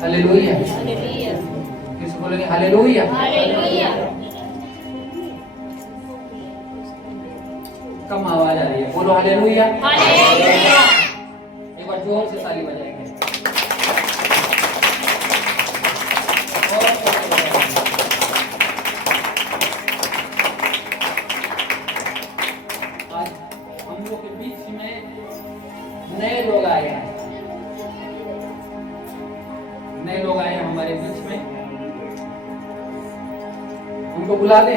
Hallelujah. फिर से बोलेंगे हालेलुया। कम आवाज आ रही है, बोलो हालेलुया। एक बार जोर से ताली बजाएंगे। आज हम लोग के बीच में नए लोग आए हैं, नए लोग आए हैं हमारे बीच में। उनको बुला दे।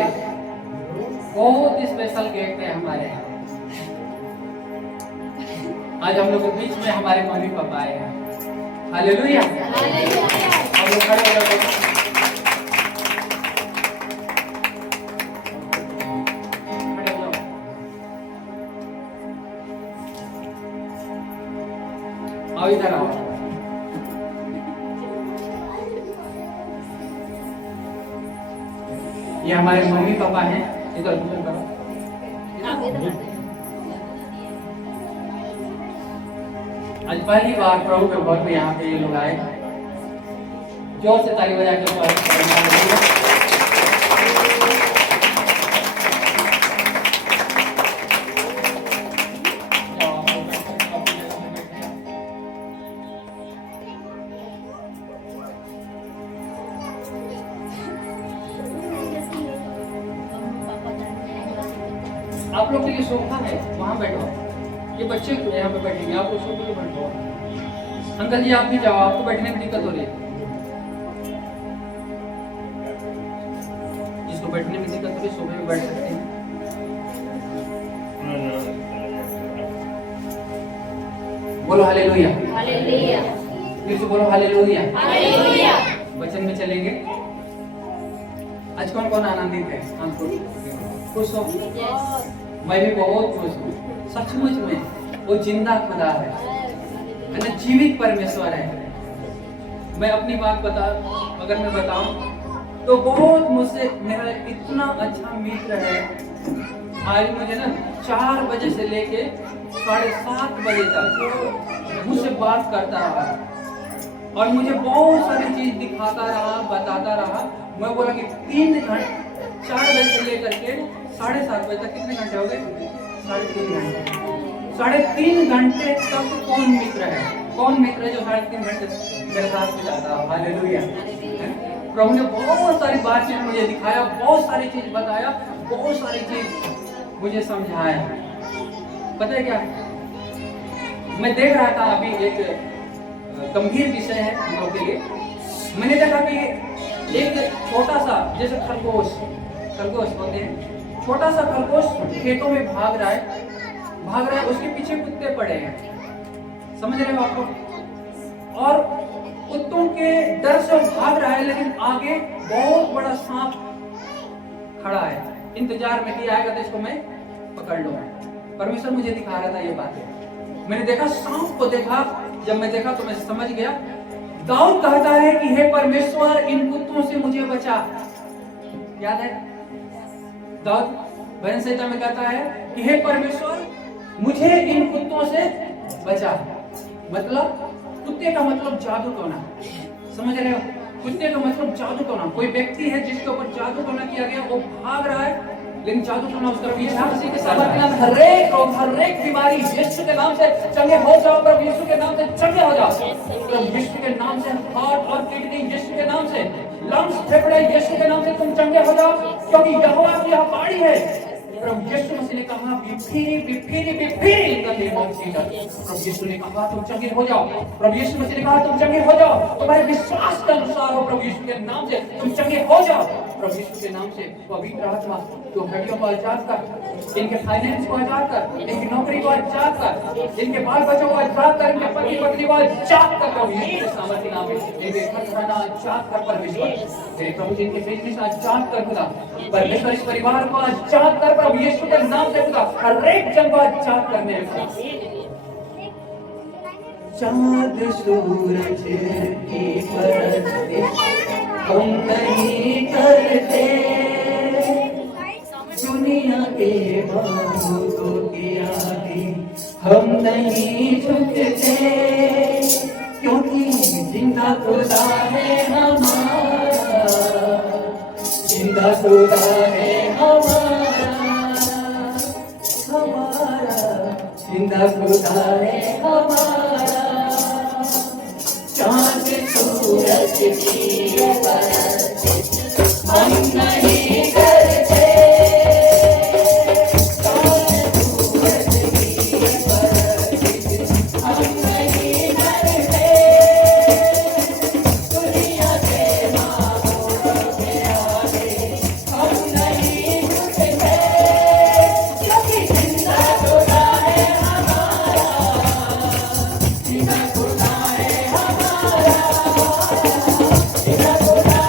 बहुत स्पेशल गेस्ट है हमारे यहाँ। आज हम लोग के बीच में हमारे मम्मी पापा आए हैं। हालेलुया। हम लोग खड़े हो जाओ। आओ इधर आओ। ये हमारे मम्मी पापा हैं। इधर करो। आज पहली बार प्रभु के भवन में यहाँ पे ये लोग आए। जोर से ताली बजा के आप लोग के लिए सोफा है, वहाँ बैठो। ये बच्चे यहाँ पे बैठेंगे, आप लोग सोफे पे बैठो। अंकल जी आप भी जाओ, आपको बैठने में दिक्कत हो रही है। जिसको बैठने में दिक्कत हो रही है सोफे पे बैठ सकते हैं। बोलो हालेलुया। फिर से बोलो हालेलुया। वचन में चलेंगे। आज कौन कौन आनंदित है? खुश हो? मैं भी बहुत खुश हूँ। सचमुच में वो जिंदा खुदा है ना, जीवित परमेश्वर है। मैं अपनी बात अगर मैं बताऊं तो बहुत मुझसे मेरा इतना अच्छा मित्र है। आज मुझे ना 4 बजे से लेके 7:30 बजे तक मुझसे बात करता रहा और मुझे बहुत सारी चीज दिखाता रहा, बताता रहा। मैं बोला कि 3 घंटे 4 बजे से लेकर के 7:30 बजे तक कितने घंटे हो गए? 3.5 घंटे। 3.5 घंटे तक कौन मित्र है? कौन मित्र है जो 3.5 घंटे मेरे साथ में जाता है? हालेलुया। प्रभु ने बहुत सारी बातें मुझे दिखाया, बहुत सारी चीज बताया, बहुत सारी चीज मुझे समझाया। पता है क्या, मैं देख रहा था अभी एक गंभीर विषय है हम लोग के लिए। मैंने देखा कि एक छोटा सा जैसे खरगोश होते हैं, छोटा सा खरगोश खेतों में भाग रहा है, उसके पीछे कुत्ते पड़े हैं। समझ रहे हो आप लोग? और कुत्तों के डर से भाग रहा है, लेकिन आगे बहुत बड़ा सांप खड़ा है, इंतजार में कि आएगा तो इसको मैं पकड़ लूंगा। परमेश्वर मुझे दिखा रहा था ये बातें। मैंने देखा, सांप को देखा। जब मैं देखा तो मैं समझ गया। दाऊद कहता है कि हे परमेश्वर इन कुत्तों से मुझे बचा। याद है दाऊद भजन संहिता में कहता है कि हे परमेश्वर मुझे इन कुत्तों से बचा। मतलब कुत्ते का मतलब जादू टोना। समझ रहे हो? कुत्ते का मतलब जादू टोना। कोई व्यक्ति है जिसके ऊपर जादू टोना किया गया, वो भाग रहा है लेकिन जादू टोना उस तरफ किसी के साथ हर एक बीमारी यीशु के नाम से चंगे हो जाओ। प्रभु यीशु के नाम से चंगे हो जाओ। प्रभु यीशु के नाम से हार्ट और किडनी यीशु के नाम से, लंग्स फेफड़े यीशु के नाम से तुम चंगे हो जाओ, क्योंकि यहोवा की यह बाणी है। प्रभु यीशु मसीह ने कहा प्रभु यीशु ने कहा तुम चंगे हो जाओ। प्रभु यीशु मसीह ने कहा तुम चंगे हो जाओ। तुम्हारे विश्वास के अनुसार हो, प्रभु यीशु के नाम से तुम चंगे हो जाओ। प्रभु यीशु के नाम से पवित्र आत्मा तो हड्डियों को आजाद कर, इनके फाइनेंस को आजाद कर, इनकी नौकरी को आजाद कर, इनके बाल बच्चों को आजाद कर, इनके पति पत्नी को आजाद कर। प्रभु यीशु के सामर्थ्य नाम में इनके खजाना आजाद कर परमेश्वर। मेरे प्रभु जी इनके बिजनेस आजाद कर खुदा। परमेश्वर इस परिवार को आजाद कर प्रभु यीशु के नाम से खुदा। हर एक जन को आजाद करने चाँद सूरज की परस्ते हम नहीं करते, दुनिया के बादलों के आगे हम नहीं झुकते, क्योंकि जिंदा खुदा है हमारा, जिंदा खुदा है हमारा, हमारा जिंदा खुदा है हमारा। चांद सूरज की परस्तिश हम नहीं करते, चांद सूरज की परस्तिश हम नहीं करते, दुनिया के माहौलों के आगे हम नहीं झुकते, क्योंकि जिंदा खुदा है हमारा, जिंदा खुदा है हमारा, जिंदा खुदा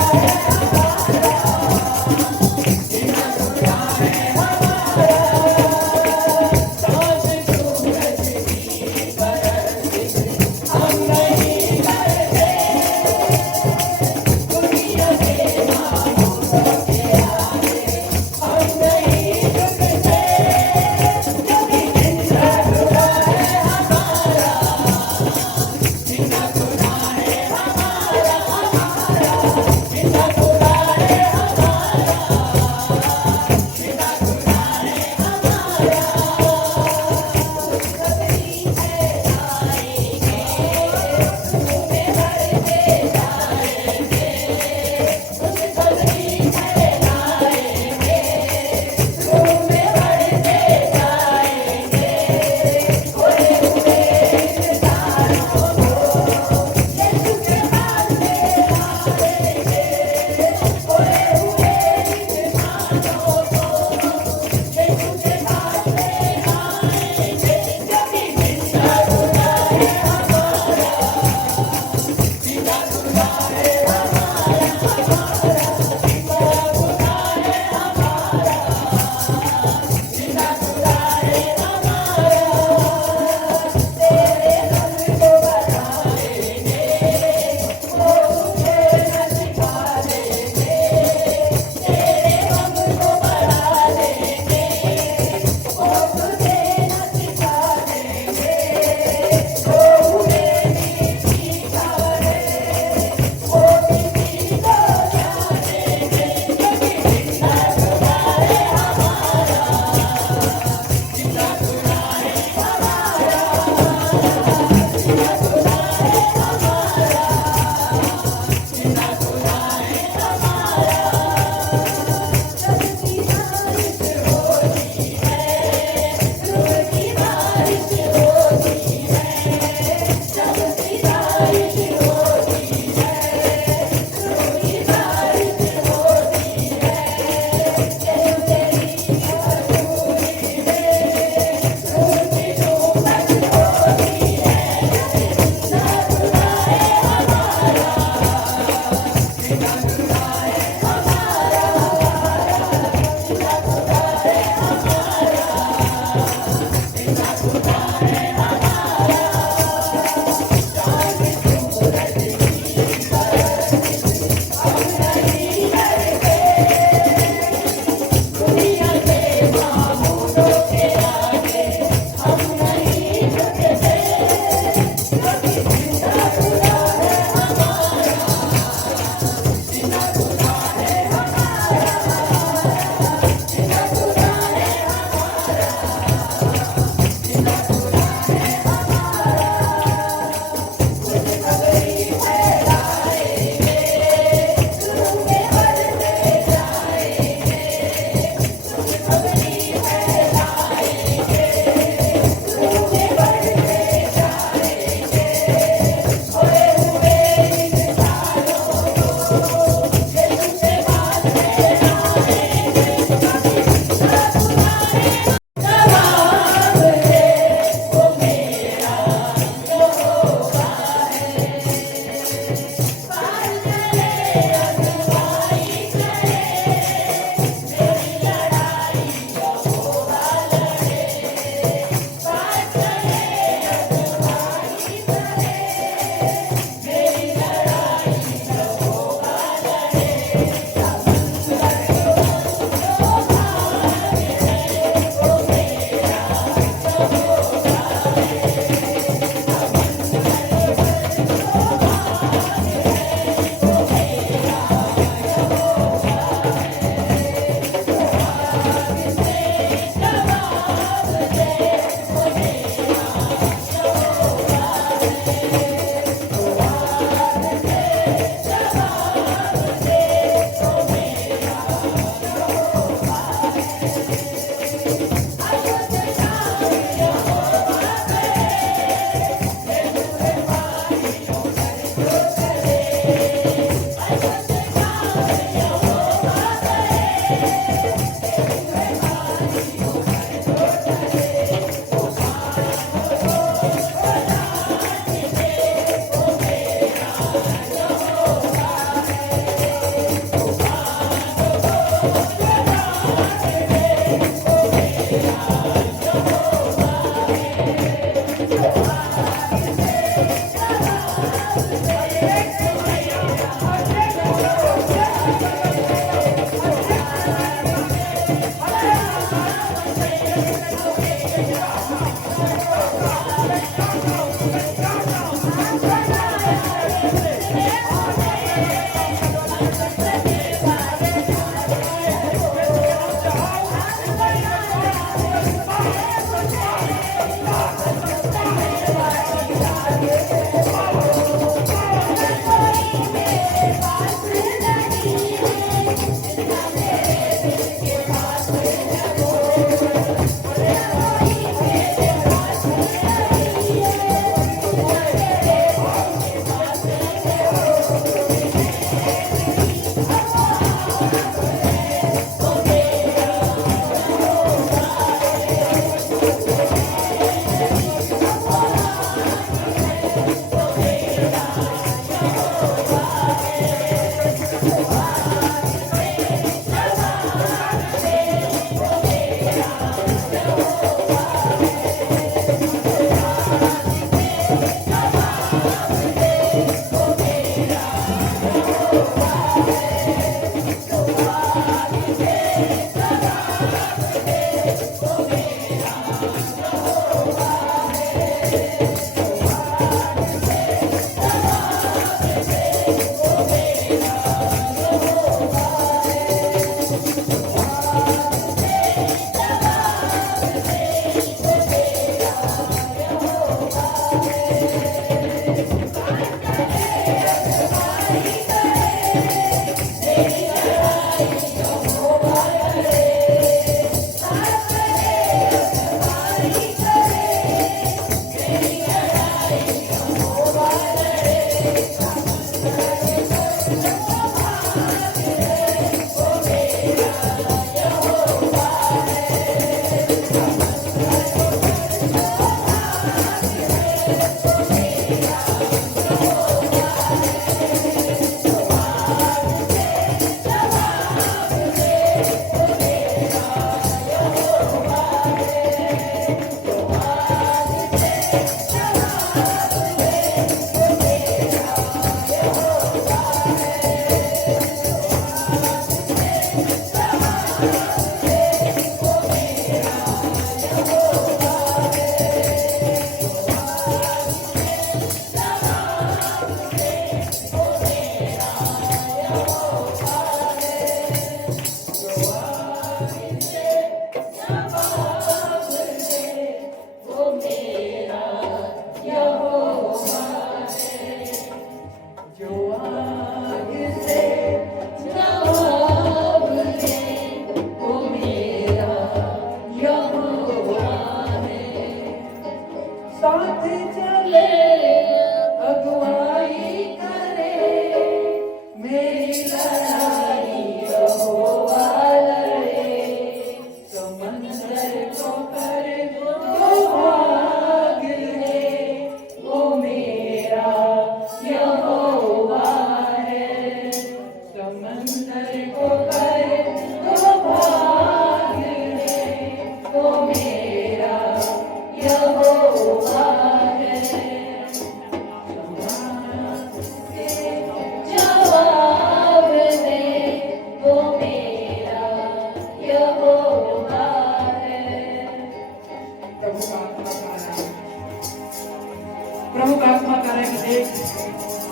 प्रभु प्रार्थना करें कि देख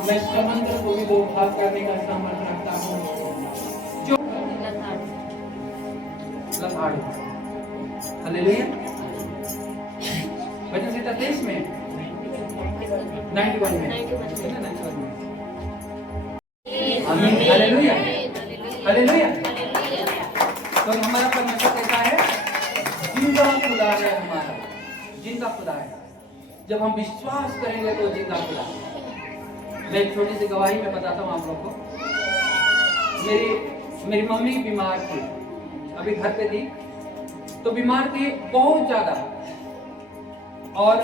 मैं समुद्र को भी दो भाग करने का सामर्थ्य रखता हूँ जो लताड़ हालेलुया वचन संहिता 23 में 91 में आमीन हालेलुया हालेलुया। तो हमारा परमेश्वर कैसा है? जिंदा खुदा है, हमारा जिंदा खुदा है। जब हम विश्वास करेंगे तो जिंदा खुदा। मैं एक छोटी सी गवाही में बताता हूँ आप लोग को। मेरी मम्मी बीमार थी, अभी घर पे थी, तो बीमार थी बहुत ज्यादा। और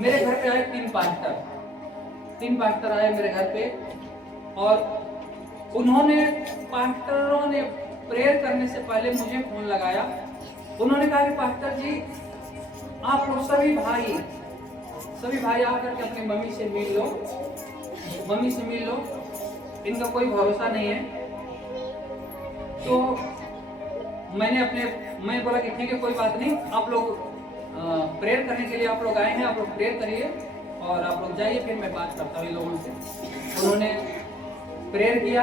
मेरे घर पे आए 3 पास्टर आए मेरे घर पे, और पास्टरों ने प्रेयर करने से पहले मुझे फोन लगाया। उन्होंने कहा कि पास्टर जी आप लोग सभी भाई आकर के अपनी मम्मी से मिल लो, इनका कोई भरोसा नहीं है। तो मैं बोला कि ठीक है कोई बात नहीं, आप लोग प्रेयर करने के लिए आप लोग आए हैं, आप लोग प्रेयर करिए और आप लोग जाइए, फिर मैं बात करता हूँ इन लोगों से। उन्होंने प्रेयर किया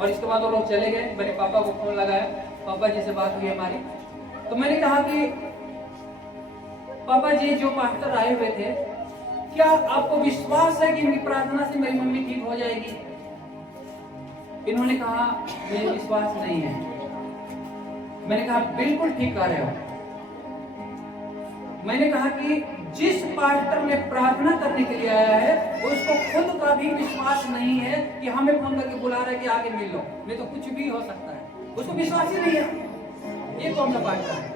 और इसके बाद वो लोग चले गए। मैंने पापा को फोन लगाया, पापा जी से बात हुई हमारी, तो मैंने कहा कि पापा जी जो पास्टर आए हुए थे, क्या आपको विश्वास है कि इनकी प्रार्थना से मेरी मम्मी ठीक हो जाएगी? इन्होंने कहा मुझे विश्वास नहीं है। मैंने कहा बिल्कुल ठीक कह रहे हो। मैंने कहा कि जिस पास्टर ने प्रार्थना करने के लिए आया है उसको खुद का भी विश्वास नहीं है कि हमें फोन करके बुला रहा है कि आगे मिल लो, नहीं तो कुछ भी हो सकता है। उसको विश्वास ही नहीं है। ये कौन सा पास्टर है?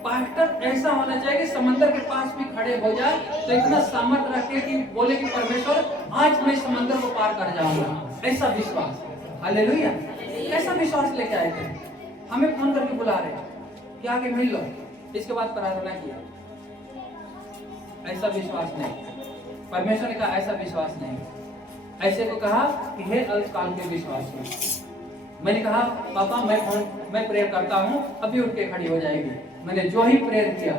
पास्टर ऐसा होना चाहिए कि समंदर के पास भी खड़े हो जाए तो इतना सामर्थ्य रखे कि बोले कि परमेश्वर आज मैं समंदर को पार कर जाऊंगा। ऐसा विश्वास। हालेलुया। ऐसा विश्वास लेके आए थे। हमें फोन करके बुला रहे कि आगे मिल लो, इसके बाद प्रार्थना किया। ऐसा विश्वास नहीं। परमेश्वर ने कहा ऐसा विश्वास नहीं। ऐसे को कहा कि हे अल्पकाल के विश्वास में। मैंने कहा पापा मैं प्रेयर करता हूं, अभी उठ के खड़ी हो जाएगी। मैंने जो ही प्रेयर किया,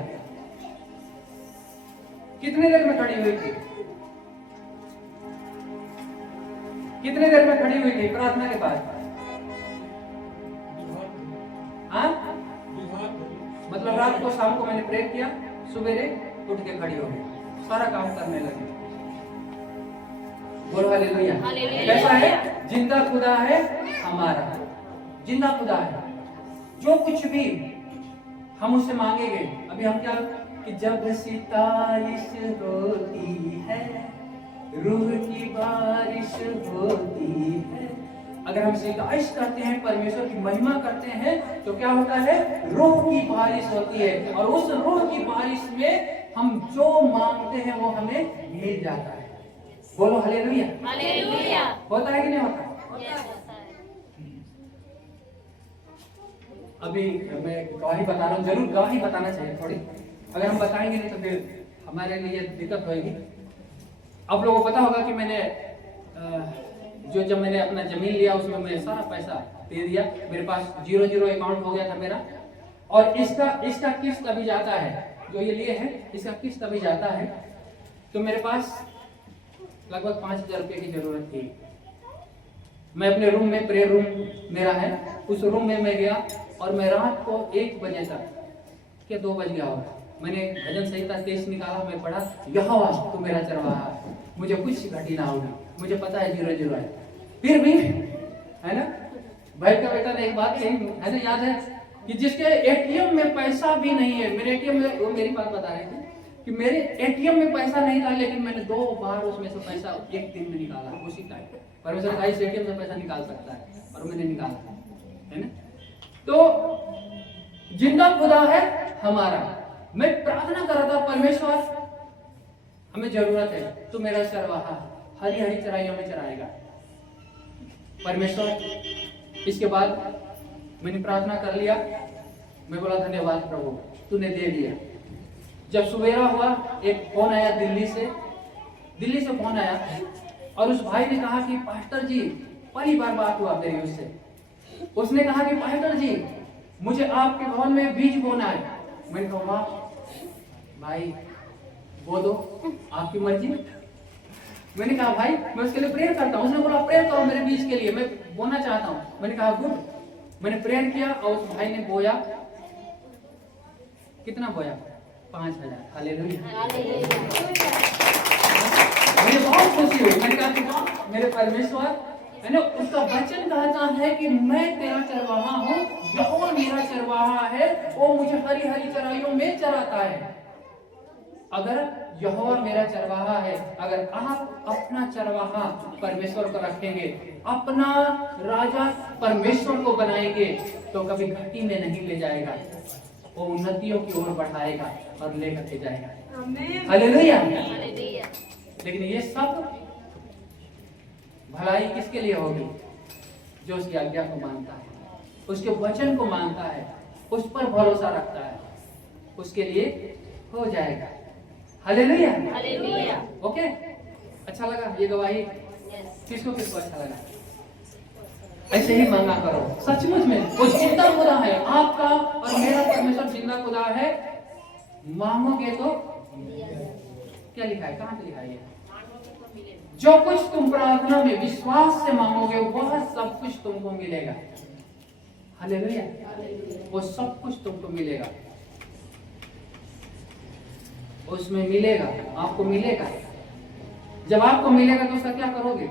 कितने देर में खड़ी हुई थी? कितने देर में खड़ी हुई थी प्रार्थना के बाद? हाँ, मतलब रात को शाम को मैंने प्रेयर किया, सवेरे उठ के खड़ी हो गई, सारा काम करने लगी। बोलो हालेलुया। कैसा है? जिंदा खुदा है हमारा, जिंदा खुदा है। जो कुछ भी हम उससे मांगेंगे, अभी हम क्या कि जब सितारिश होती है, रूह की बारिश होती है। अगर हम सितारिश करते हैं, परमेश्वर की महिमा करते हैं, तो क्या होता है? रूह की बारिश होती है, और उस रूह की बारिश में हम जो मांगते हैं वो हमें मिल जाता है। बोलो हालेलुया। हालेलुया। होता है कि नहीं होता? अभी मैं गवाही बता रहा हूँ, जरूर गवाही बताना चाहिए थोड़ी। अगर हम बताएंगे नहीं तो फिर हमारे लिए दिक्कत होगी। आप लोगों को पता होगा कि मैंने जब मैंने अपना जमीन लिया उसमें मैं सारा पैसा दे दिया। मेरे पास 0 अकाउंट हो गया था मेरा, और इसका किस्त अभी जाता है, जो ये लिए है इसका किस्त अभी जाता है। तो मेरे पास लगभग 5,000 रुपये की जरूरत थी। मैं अपने रूम में, प्रेयर रूम मेरा है, उस रूम में मैं गया और मैं रात को 1 बजे तक के 2 बज गया होगा, मैंने भजन संहिता 23 निकाला। मैं पढ़ा, यहोवा तू मेरा चरवाहा है, मुझे कुछ घटी ना होगी, मुझे पता है 0 है। फिर भी है ना, भाई का बेटा ने एक बात कही है ना, याद है कि जिसके एटीएम में पैसा भी नहीं है, मेरे एटीएम में, वो मेरी बात बता रहे थे कि मेरे एटीएम में पैसा नहीं था, लेकिन मैंने 2 बार उसमें से पैसा एक दिन में निकाला उसी टाइम। परमेश्वर का इस एटीएम से पैसा निकाल सकता है, और मैंने निकाला, है ना। तो जिंदा खुदा है हमारा। मैं प्रार्थना कर रहा था, परमेश्वर हमें जरूरत है, तू मेरा चरवाहा हरी हरी चराइयों में चराएगा। परमेश्वर, इसके बाद मैंने प्रार्थना कर लिया। मैं बोला धन्यवाद प्रभु, तूने दे दिया। जब सवेरा हुआ, एक फोन आया दिल्ली से फोन आया, और उस भाई ने कहा कि पास्टर जी, पहली बार बात हुआ मेरी उससे, उसने कहा कि पास्टर जी मुझे आपके भवन में बीज बोना है। मैंने कहा वाह भाई, बो दो, आपकी मर्जी। मैंने कहा भाई मैं उसके लिए प्रेयर करता हूँ। उसने बोला प्रेयर करो मेरे बीज के लिए, मैं बोना चाहता हूँ। मैंने कहा गुड। मैंने प्रेयर किया और उस भाई ने बोया। कितना बोया? 5,000। हालेलुया। मुझे बहुत खुशी हुई। मैंने कहा कि मेरे परमेश्वर, है ना, उसका वचन कहता है कि मैं तेरा चरवाहा हूँ, यहोवा मेरा चरवाहा है, वो मुझे हरी हरी चराइयों में चराता है। अगर यहोवा मेरा चरवाहा है, अगर आप अपना चरवाहा परमेश्वर को रखेंगे, अपना राजा परमेश्वर को बनाएंगे, तो कभी घटी में नहीं ले जाएगा, वो उन्नतियों की ओर बढ़ाएगा और लेकर के जाएगा। हालेलुया। लेकिन ये सब भलाई किसके लिए होगी? जो उसकी आज्ञा को मानता है, उसके वचन को मानता है, उस पर भरोसा रखता है, उसके लिए हो जाएगा। हालेलुया। हालेलुया। ओके, अच्छा लगा ये गवाही? किसको अच्छा लगा? ऐसे ही मांगा करो। सचमुच में वो जिंदा खुदा है, आपका और मेरा परमेश्वर जिंदा खुदा है। मांगोगे तो क्या लिखा है? कहाँ पे लिखा है? जो कुछ तुम प्रार्थना में विश्वास से मांगोगे वह सब कुछ तुमको मिलेगा। हालेलुया। वो सब कुछ तुमको मिलेगा, उसमें मिलेगा, आपको मिलेगा। जब आपको मिलेगा तो उसका क्या करोगे?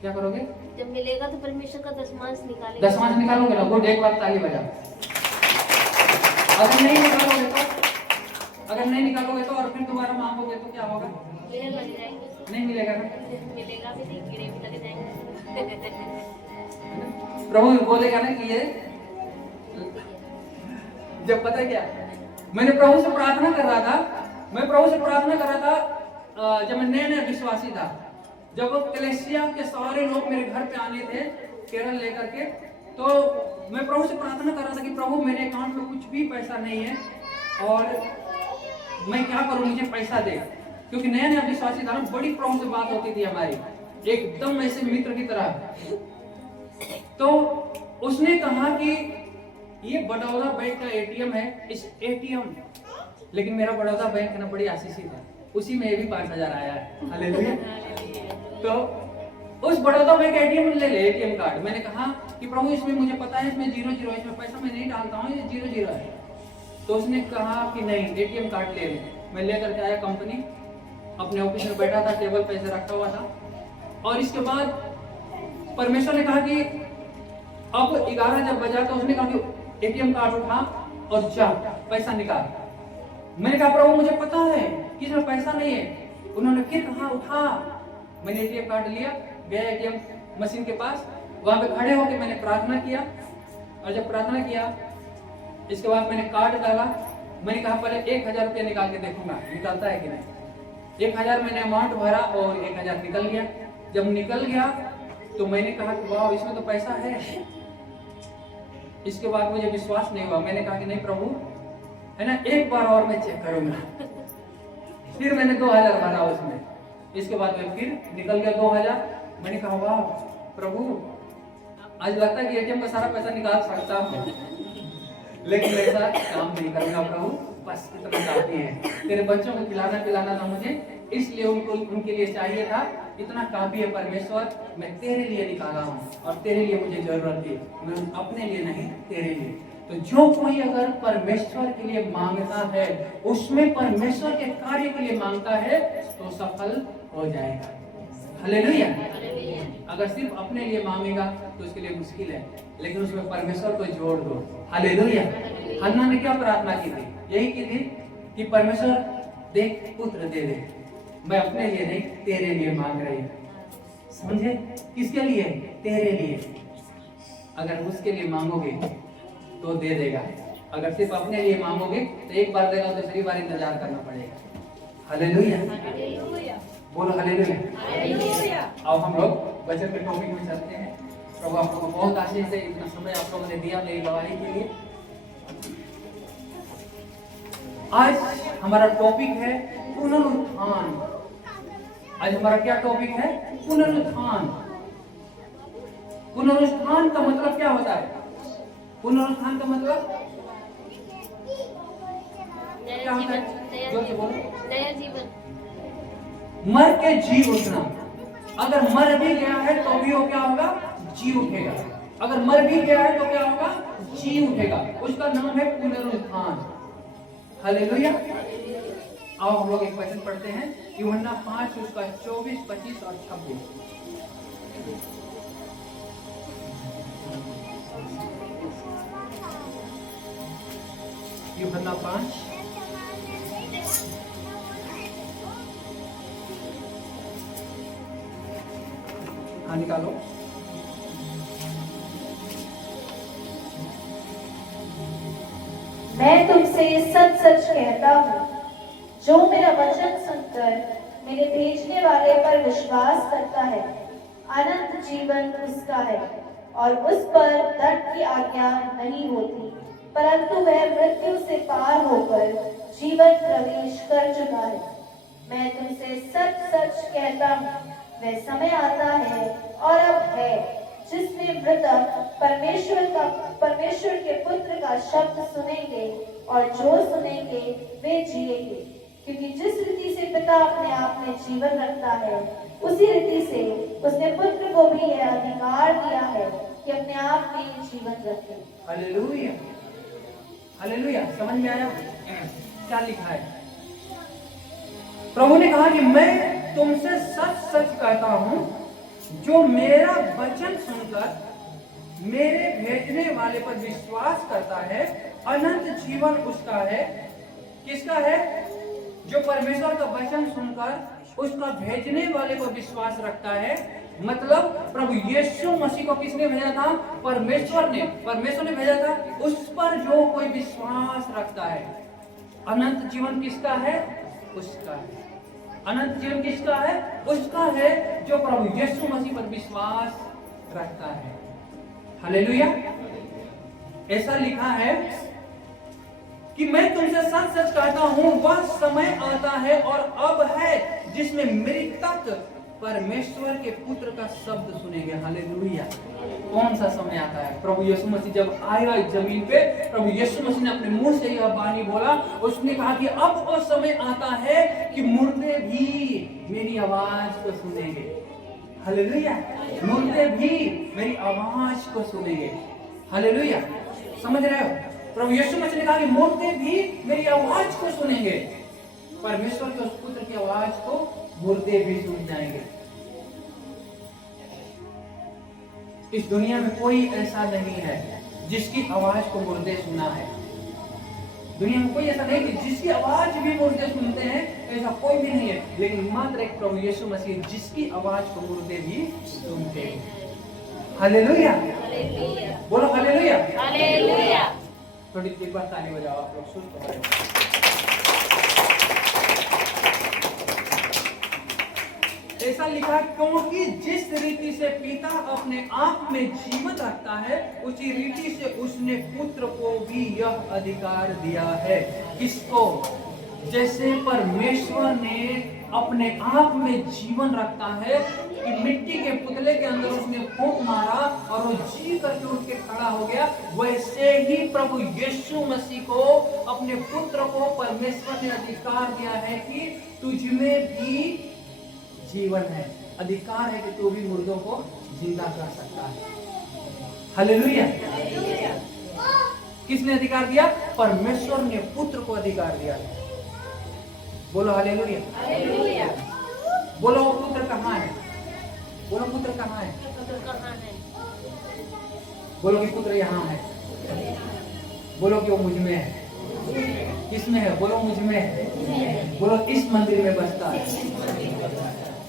क्या करोगे? जब मिलेगा तो परमेश्वर का दशमांश निकालेगा। दशमांश निकालोगे ना? गुड, एक बार ताली बजा। अगर नहीं निकालोगे तो और फिर दोबारा मांगोगे तो क्या होगा? नहीं मिलेगा ना? मिलेगा भी नहीं, कीड़े भी लग जाएंगे। प्रभु बोलेगा ना कि ये जब पता क्या, मैंने प्रभु से प्रार्थना कर रहा था, जब मैं नया विश्वासी था, जब कलेसिया के सारे लोग मेरे घर पे आने थे केरल लेकर के, तो मैं प्रभु से प्रार्थना कर रहा था कि प्रभु मेरे अकाउंट में कुछ भी पैसा नहीं है और मैं क्या करूं, मुझे पैसा दे। क्योंकि नया विश्वासी था ना, बड़ी प्रभु से बात होती थी हमारी, एकदम ऐसे मित्र की तरह। तो उसने कहा कि ये बड़ौदा बैंक का एटीएम है, इस एटीएम, लेकिन मेरा बड़ौदा बैंक ना बड़ी आशीषित है, उसी में ये भी 5,000 आया है। हालेलुया। तो उस बड़ौदा बैंक एटीएम ले ले, एटीएम कार्ड। मैंने कहा कि प्रभु इसमें मुझे पता है इसमें 0 है, इसमें पैसा मैं नहीं डालता हूँ, ये 0 है। तो उसने कहा कि नहीं, एटीएम कार्ड ले ले। मैं लेकर के आया कंपनी, अपने ऑफिस में बैठा था, टेबल पे ऐसे रखा हुआ था। और इसके बाद परमेश्वर ने कहा कि अब 11 जब बजा तो उसने कहा कि एटीएम कार्ड उठा और जा पैसा निकाल। मैंने कहा प्रभु मुझे पता है कि इसमें पैसा नहीं है। उन्होंने फिर कहा उठा। मैंने एटीएम कार्ड लिया, गया एटीएम मशीन के पास, वहां पे खड़े होकर मैंने प्रार्थना किया। और जब प्रार्थना किया इसके बाद मैंने कार्ड डाला। मैंने कहा पहले 1,000 रुपया निकाल के देखूंगा निकलता है कि नहीं। 1,000 मैंने अमाउंट भरा और 1,000 निकल गया। जब निकल गया तो मैंने कहा कि वाह इसमें तो पैसा है। इसके बाद मुझे विश्वास नहीं हुआ। मैंने कहा कि नहीं प्रभु, है ना, एक बार और मैं चेक करूंगा। फिर मैंने 2,000 भरा उसमें। इसके बाद में फिर निकल गया 2,000। मैंने कहा वाह प्रभु, आज लगता है कि एटीएम का सारा पैसा निकाल सकता हूँ, लेकिन ऐसा काम नहीं करूंगा प्रभु, बस इतना काफी है। तेरे बच्चों को खिलाना पिलाना था मुझे, इसलिए उनके लिए चाहिए था, इतना काफी है परमेश्वर, मैं तेरे लिए निकाला हूँ और तेरे लिए मुझे जरूरत थी, मैं अपने लिए नहीं तेरे लिए। तो जो कोई अगर परमेश्वर के लिए मांगता है, उसमें परमेश्वर के कार्य के लिए मांगता है तो सफल हो जाएगा। हालेलुया। अगर सिर्फ अपने लिए मांगेगा तो उसके लिए मुश्किल है, लेकिन उसमें परमेश्वर को जोड़ दो। हालेलुया। हन्ना ने क्या प्रार्थना की थी? यही की थी कि परमेश्वर देख पुत्र दे दे। मैं अपने लिए नहीं तेरे लिए मांग रही हूँ। समझे? किसके लिए? तेरे लिए। अगर उसके लिए मांगोगे तो दे देगा। अगर सिर्फ अपने लिए मांगोगे तो एक बार देगा, दूसरी बार इंतजार करना पड़ेगा। हालेलुया। बोलो हालेलुया। अब हम लोग वचन के टॉपिक में चलते हैं। प्रभु आप लोगों को बहुत आशीष है, इतना समय आप लोगों ने दिया मेरी गवाही के लिए। आज हमारा टॉपिक है पुनरुत्थान। आज हमारा क्या टॉपिक है? पुनरुत्थान। पुनरुत्थान का मतलब क्या होता है? पुनरुत्थान का मतलब क्या होता है? जोर से बोलो। नया जीवन। मर के जी उठना। अगर मर भी गया है तो भी वो क्या होगा? जी उठेगा। अगर मर भी गया है तो क्या होगा? जी उठेगा। उसका नाम है पुनरुत्थान। हालेलुया। आओ हम लोग एक वचन पढ़ते हैं, यूहन्ना 5 उसका 24, 25 और 26। यूहन्ना 5 निकालो। मैं तुमसे सच सच कहता हूँ, जो मेरा वचन सुनकर मेरे भेजने वाले पर विश्वास करता है, अनंत जीवन उसका है और उस पर दंड की आज्ञा नहीं होती, परंतु वह मृत्यु से पार होकर जीवन प्रवेश कर चुका है। मैं तुमसे सच सच कहता हूँ, वह समय आता है और अब है, जिसमें मृतक परमेश्वर के पुत्र का शब्द सुनेंगे और जो सुनेंगे वे जिएंगे। क्योंकि जिस रीति से पिता अपने आप में जीवन रखता है, उसी रीति से उसने पुत्र को भी यह अधिकार दिया है कि अपने आप में जीवन रखे। Hallelujah, hallelujah. समझ में आया क्या लिखा है? प्रभु ने कहा कि मैं तुमसे सच सच कहता हूं, जो मेरा वचन सुनकर मेरे भेजने वाले पर विश्वास करता है, अनंत जीवन उसका है। किसका है? जो परमेश्वर का वचन सुनकर उसका भेजने वाले पर विश्वास रखता है। मतलब प्रभु यीशु मसीह को किसने भेजा था? परमेश्वर ने भेजा था। उस पर जो कोई विश्वास रखता है, अनंत जीवन किसका है? उसका है। अनंत जीवन किसका है? उसका है, जो प्रभु यीशु मसीह पर विश्वास रखता है। हालेलुया। ऐसा लिखा है कि मैं तुमसे सच सच कहता हूं, वह समय आता है और अब है जिसमें मृतक परमेश्वर के पुत्र का शब्द सुनेंगे। हालेलुया। कौन सा समय आता है? प्रभु यीशु मसीह जब आया इस जमीन पे, प्रभु यीशु मसीह ने अपने मुंह से यह वाणी बोला। उसने कहा कि अब वो समय आता है कि मुर्दे भी मेरी आवाज को सुनेंगे। हालेलुया। मुर्दे भी मेरी आवाज को सुनेंगे। हालेलुया। समझ रहे हो? प्रभु यीशु मसीह ने कहा कि मुर्दे भी मेरी आवाज को सुनेंगे। परमेश्वर के उस पुत्र की आवाज को मुर्दे भी सुन जाएंगे। इस दुनिया में कोई ऐसा नहीं है जिसकी आवाज को मुर्दे सुना है। दुनिया में कोई ऐसा नहीं कि जिसकी आवाज भी मुर्दे सुनते हैं, ऐसा कोई भी नहीं है। लेकिन मात्र एक प्रभु यीशु मसीह जिसकी आवाज को मुर्दे भी सुनते हैं। हालेलुया। बोलो हालेलुया। हालेलुया। थोड़ी एक बार ताली बजाओ आप लोग, सुस्त हो रहे हो। ऐसा लिखा, क्योंकि जिस रीति से पिता अपने आप में जीवन रखता है, उसी रीति से उसने पुत्र को भी यह अधिकार दिया है। किसको? जैसे परमेश्वर ने अपने आप में जीवन रखता है कि मिट्टी के पुतले के अंदर उसने फूंक मारा और वो जी करके उठ के खड़ा हो गया, वैसे ही प्रभु यीशु मसीह को, अपने पुत्र को परमेश्वर ने अधिकार दिया है कि तुझ में भी जीवन है। अधिकार है कि तू भी मुर्दों को जिंदा कर सकता है। हालेलुया। किसने अधिकार दिया? परमेश्वर ने पुत्र को अधिकार दिया। बोलो हालेलुया। हालेलुया। बोलो वो पुत्र कहाँ है? बोलो पुत्र कहाँ है? पुत्र कहाँ है? बोलो कि पुत्र यहाँ है। बोलो कि वो मुझ में है। किसमें है? बोलो मुझ में है। बोलो इस मंदिर में बसता है।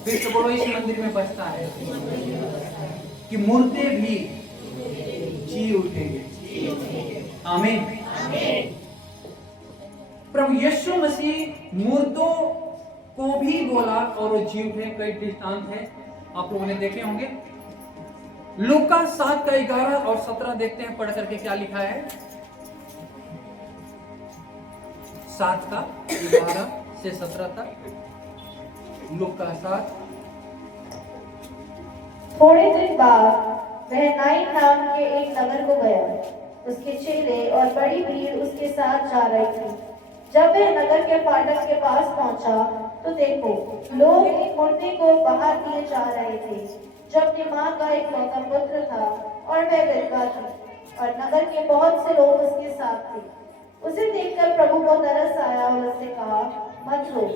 फिर से बोलो इस मंदिर में बसता है कि मुर्दे भी जी उठेंगे। आमीन। प्रभु यीशु मसीह मुर्दों को भी बोला और वो जी उठे। कई दृष्टांत है, आप लोगों ने देखे होंगे। लूका 7 का 11 और 17 देखते हैं, पढ़ करके क्या लिखा है। 7 का 11 से 17 तक, लूका 7। थोड़े दिन बाद वह नाइन नाम के एक नगर को गया। उसके चेले और बड़ी भीड़ उसके साथ जा रही थी। जब वह नगर के फाटक के पास पहुंचा तो देखो, लोग एक मुर्दे को बाहर लिए जा रहे थे, जो अपनी माँ का एक लौता पुत्र था और वह विधवा थी, और नगर के बहुत से लोग उसके साथ थे। उसे देखकर प्रभु को तरस आया और उससे कहा, मत रो।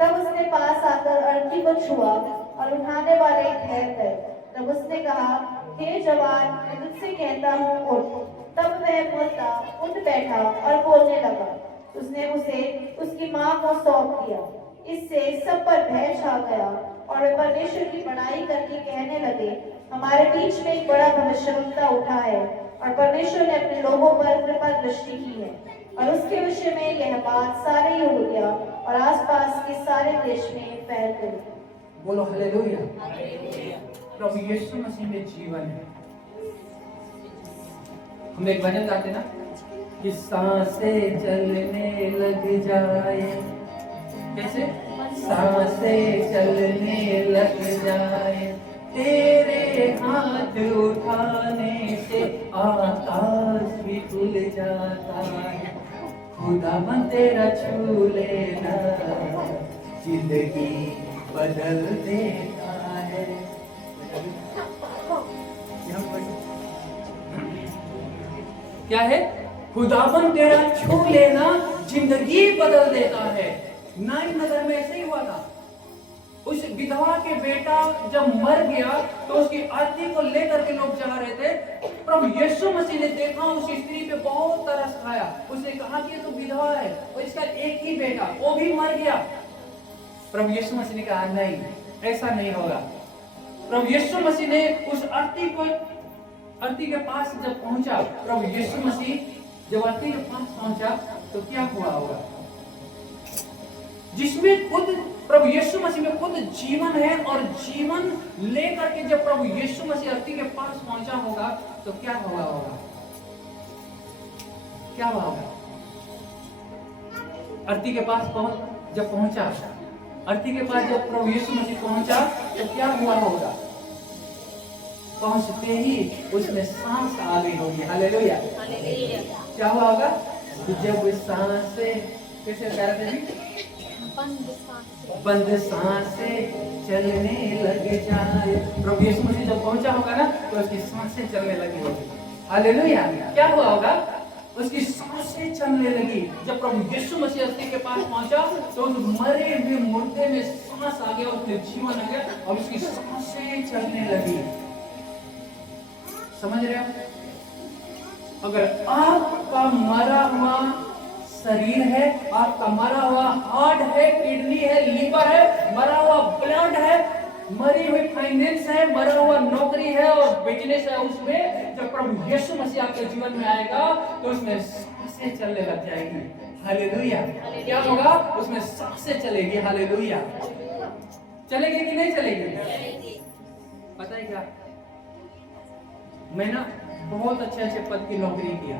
तब उसने पास आकर अर्थी को छुआ और उठाने वाले ठहर गए। तब उसने कहा, हे जवान, मैं तुझसे कहता हूँ, उठ। तब वह मुर्दा उठ बैठा और बोलने लगा। उसने उसे उसकी माँ को सौंप दिया। इससे सब पर भय छा गया और वे परमेश्वर की बड़ाई करके कहने लगे, हमारे बीच में एक बड़ा भविष्यवक्ता उठा है और परमेश्वर ने अपने लोगों पर कृपा दृष्टि की है। और उसके विषय में यह बात सारे यहूदिया और आसपास के सारे देश में फैल गई। बोलो हालेलुया। प्रभु यीशु मसीह में जीवन है। हम एक भजन गाते ना कि सांसें चलने लग जाए। कैसे? सांसें चलने लग जाए, तेरे हाथ उठाने से आकाश भी खुल जाता है। खुदावन तेरा छू लेना जिंदगी बदल देता है। क्या है? खुदावन तेरा छू लेना जिंदगी बदल देता है। नाइन नगर में ऐसे ही हुआ था। उस विधवा के बेटा जब मर गया तो उसकी आरती को लेकर के लोग जा रहे थे। प्रभु यीशु मसीह ने देखा उस स्त्री पे बहुत तरस खाया। उसने कहा कि ये तो विधवा है और इसका एक ही बेटा, वो भी मर गया। प्रभु यीशु मसीह ने कहा नहीं, ऐसा नहीं होगा। प्रभु यीशु मसीह ने उस आरती के पास जब पहुंचा, प्रभु यीशु मसीह जब आरती के पास पहुंचा तो क्या हुआ होगा? जिसमें खुद प्रभु यीशु मसीह में खुद जीवन है और जीवन लेकर के जब प्रभु यीशु मसीह आरती के पास पहुंचा होगा तो क्या हुआ होगा? क्या हुआ होगा? आरती के पास जब पहुंचा, आरती के पास जब प्रभु यीशु मसीह पहुंचा तो क्या हुआ होगा? पहुंचते ही उसमें सांस आ गई होगी। हालेलुया। क्या हुआ होगा? जब सांसें कैसे करते हैं? बंद सांसें चलने लग जाए। प्रभु यीशु मसीह जब पहुंचा होगा ना तो उसकी सांसें चलने लगी होगी। हालेलुया। क्या हुआ होगा? उसकी सांसें चलने लगी। जब प्रभु यीशु मसीह आरती के पास पहुंचा तो उस मरे हुए मुर्दे में सांस आ गया, उसमें जीवन आ गया और उसकी सांसें चलने लगी। समझ रहे हो? अगर आपका मरा हुआ शरीर है, आपका मरा हुआ हार्ट है, किडनी है, लीवर है, मरा हुआ ब्लड है, मरी हुई फाइनेंस है, मरा हुआ नौकरी है और बिजनेस है, उसमें जब प्रभु यीशु मसीह आपके जीवन में आएगा तो उसमें सांसें चलने लग जाएगी। हालेलुया। क्या होगा? उसमें सांसें चलेगी। हालेलुया। चलेगी कि नहीं चलेगी? पता है क्या, मैं ना बहुत अच्छे पद की नौकरी किया,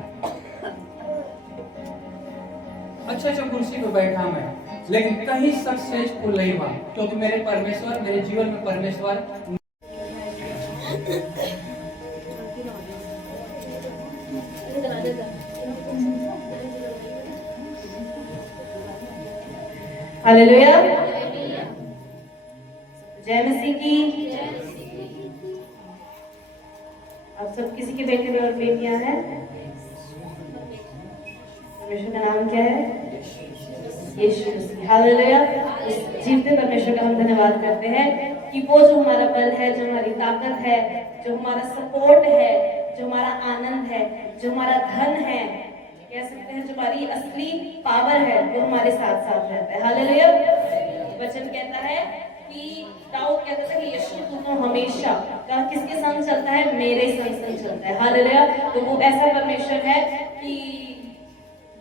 अच्छे कुर्सी पे बैठा मैं, लेकिन कहीं सक्सेसफुल नहीं हुआ क्योंकि मेरे परमेश्वर, मेरे जीवन में परमेश्वर हालेलुया। जय मसीह की। आप सब किसी के बेटे और बेटियां हैं? परमेश्वर का नाम क्या है? यीशु मसीह। हालेलुया। इस जीवते परमेश्वर का हम धन्यवाद करते हैं कि वो जो हमारा बल है, जो हमारी ताकत है, जो हमारा सपोर्ट है, जो हमारा आनंद है, जो हमारा धन है, कह सकते हैं जो हमारी असली पावर है, वो हमारे साथ साथ रहता है। हालेलुया। वचन कहता है कि दाऊद कहता था कि यीशु तू तो हमेशा का किसके संग चलता है? मेरे संग चलता है। हालेलुया। तो वो ऐसा परमेश्वर है कि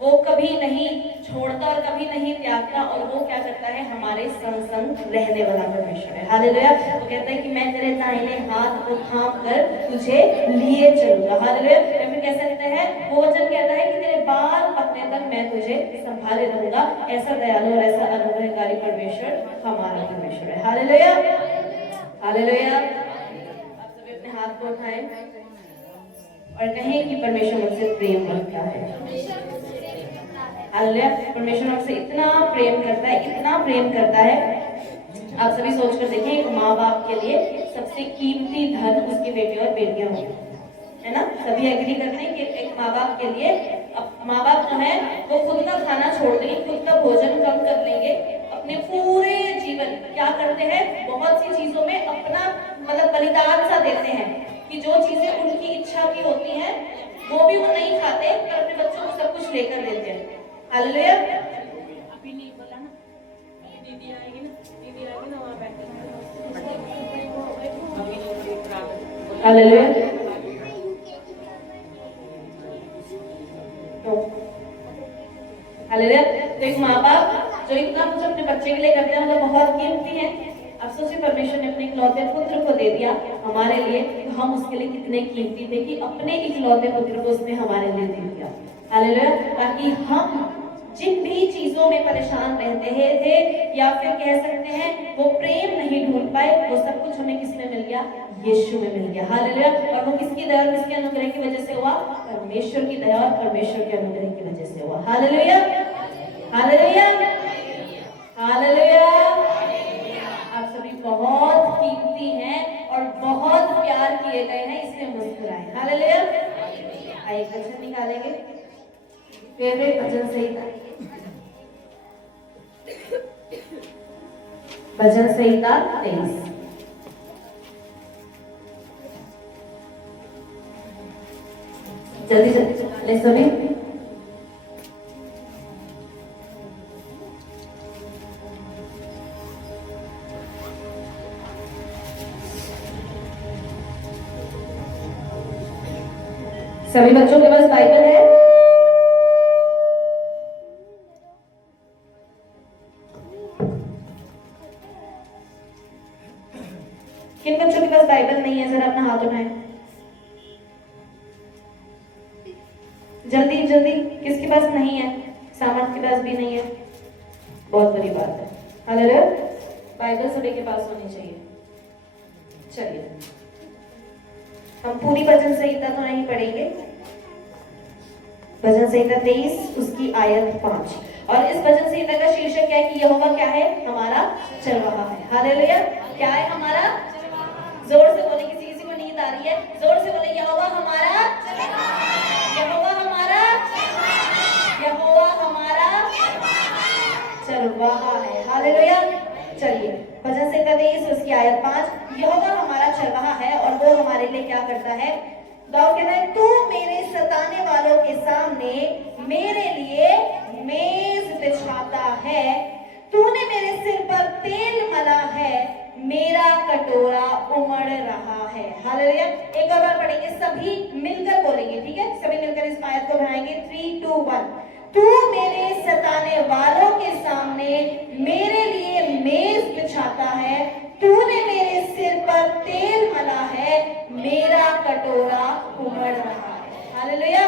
वो कभी नहीं छोड़ता और कभी नहीं त्यागता और वो क्या करता है? हमारे संग रहने वाला परमेश्वर है। हालेलुया। वो कहता है कि मैं तेरे दाहिने हाथ को थाम कर तुझे लिए चलूंगा। हालेलुया। फिर कह सकते हैं, वो वचन कहता है कि तेरे बाल पकने तक मैं तुझे संभाले रहूंगा। ऐसा दयालु और ऐसा अनुग्रहकारी परमेश्वर हमारा परमेश्वर है। हालेलुया। हालेलुया। आप सभी अपने हाथ को उठाएं और कहें कि परमेश्वर मुझसे प्रेम रखता है। हालेलुया। परमेश्वर हमसे इतना प्रेम करता है, इतना प्रेम करता है। आप सभी सोच कर देखें, एक माँ बाप के लिए सबसे कीमती धन उसके बेटे और बेटियां होंगे, है ना? सभी एग्री करते हैं कि एक माँ बाप के लिए, माँ बाप जो है वो खुद का खाना छोड़ देंगे, खुद का भोजन कम कर लेंगे, अपने पूरे जीवन क्या करते हैं? बहुत सी चीजों में अपना मतलब बलिदान सा देते हैं कि जो चीजें उनकी इच्छा की होती हैं वो भी वो नहीं खाते, पर अपने बच्चों को सब कुछ लेकर देते हैं। हालेलुया। अभी नहीं बोला ना, दीदी आएगी ना वहाँ बैठे। हालेलुया। हालेलुया। तो एक माँ बाप जो इतना कुछ अपने बच्चे के लिए करते हैं, मतलब बहुत कीमती है। अब सोचिए, परमेश्वर ने अपने इकलौते पुत्र को दे दिया हमारे लिए, तो हम उसके लिए कितने कीमती थे कि अपने इकलौते पुत्र को उसने हमारे लिए दे दिया। हालेलुया। ताकि हम जिन भी चीजों में परेशान रहते थे या फिर कह सकते हैं वो प्रेम नहीं ढूंढ पाए, वो सब कुछ हमें किसमें मिल गया? यीशु में मिल गया। हालेलुया। और वो किसकी दया और किसके अनुग्रह की वजह से हुआ? परमेश्वर की दया और परमेश्वर के अनुग्रह की वजह वजह से हुआ। Hallelujah, hallelujah, hallelujah. आप सभी बहुत कीमती हैं और बहुत प्यार किए गए हैं, इसलिए मुस्कुराए। हालेलुया। आइए वचन निकालेंगे, फेवरेट भजन संहिता, भजन संहिता 23। जल्दी जल्दी ले सभी। सभी बच्चों के पास बाइबल है? किन बच्चों के पास बाइबल नहीं है, जरा अपना हाथ उठाएं। जल्दी जल्दी, किसके पास नहीं है? सामर्थ के पास भी नहीं है, बहुत बड़ी बात है। हालेलुया। बाइबल सभी के पास होनी चाहिए। चलिए हम पूरी भजन संहिता तो नहीं पढ़ेंगे। भजन संहिता 23 उसकी आयत 5, और इस भजन संहिता का शीर्षक क्या है कि यहोवा क्या है? हमारा चरवाहा है। हालेलुया। क्या है? हमारा। जोर से बोले, किसी को नींद आ रही है? जोर से बोले, यहोवा हमारा, यहोवा हमारा, यहोवा हमारा चरवाहा है। हालेलुया। चलिए भजन संहिता 23 उसकी आयत 5, यहोवा हमारा चरवाहा है और वो हमारे लिए क्या करता है? दाऊद कहता है, तू मेरे सताने वालों के सामने मेरे लिए मेज बिछाता है, तूने मेरे सिर पर तेल मला है, मेरा कटोरा उमड़ रहा है। हालेलुया। एक और बार पढ़ेंगे, सभी मिलकर बोलेंगे, ठीक है? सभी मिलकर इस आयत को बनाएंगे। 3, 2, 1। तू मेरे सताने वालों के सामने मेरे लिए मेज बिछाता है, तूने मेरे सिर पर तेल मला है, मेरा कटोरा उमड़ रहा है। हालेलुया।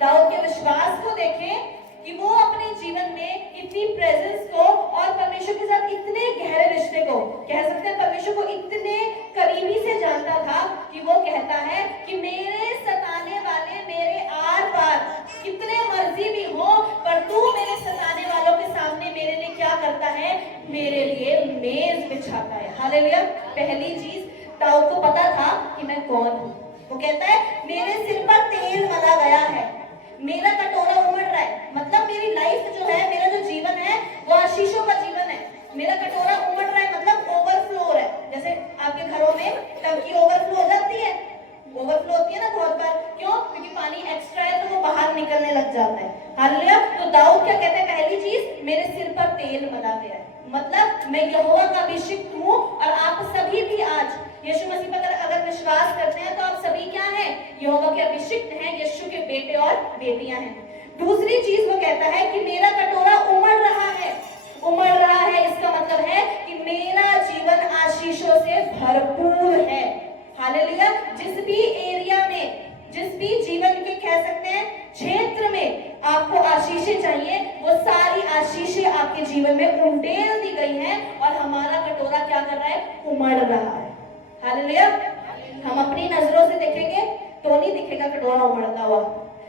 दाऊद के विश्वास को देखें कि वो अपने जीवन में इतनी प्रेजेंस को और परमेश्वर के साथ इतने गहरे रिश्ते को, कह सकते हैं परमेश्वर को इतने करीबी से जानता था कि वो कहता है कि मेरे सताने वाले मेरे आर पार कितने मर्जी भी हो, पर तू मेरे सताने वालों के सामने मेरे लिए क्या करता है? मेरे लिए मेज बिछाता है। हालेलुया। पहली चीज, दाऊद को पता था कि मैं कौन हूं। वो कहता है मेरे सिर पर तेल मला गया है, मेरा कटोरा उमड़ रहा है, मतलब मेरी लाइफ जो है, मेरा जो जीवन है वो आशीषों का जीवन है। मेरा कटोरा उमड़ रहा है मतलब ओवरफ्लो हो रहा है। जैसे आपके घरों में टंकी ओवरफ्लो हो जाती है, ओवरफ्लो होती है ना बहुत बार। क्यों? क्योंकि पानी एक्स्ट्रा है तो वो बाहर निकलने लग जाता है। हालेलुया। तो दाऊद क्या कहते हैं? पहली चीज, मेरे सिर पर तेल मला गया है, मतलब मैं यहोवा का अभिषिक्त हूँ। और आप सभी भी आज यीशु मसीह पर अगर विश्वास करते हैं तो आप सभी क्या हैं? यहोवा के अभिषिक्त हैं, यीशु के बेटे और बेटियां हैं। दूसरी चीज वो कहता है कि मेरा कटोरा उमड़ रहा है। उमड़ रहा है इसका मतलब है कि मेरा जीवन आशीषों से भरपूर है। हालेलुया। जिस भी एरिया में, जिस भी जीवन के कह सकते हैं क्षेत्र में आपको आशीषें चाहिए, वो सारी आशीषें आपके जीवन में उंडेल दी गई हैं और हमारा कटोरा क्या कर रहा है? उमड़ रहा है। हालेलुया। हम अपनी नजरों से देखेंगे तो नहीं दिखेगा कटोरा उमड़ता हुआ,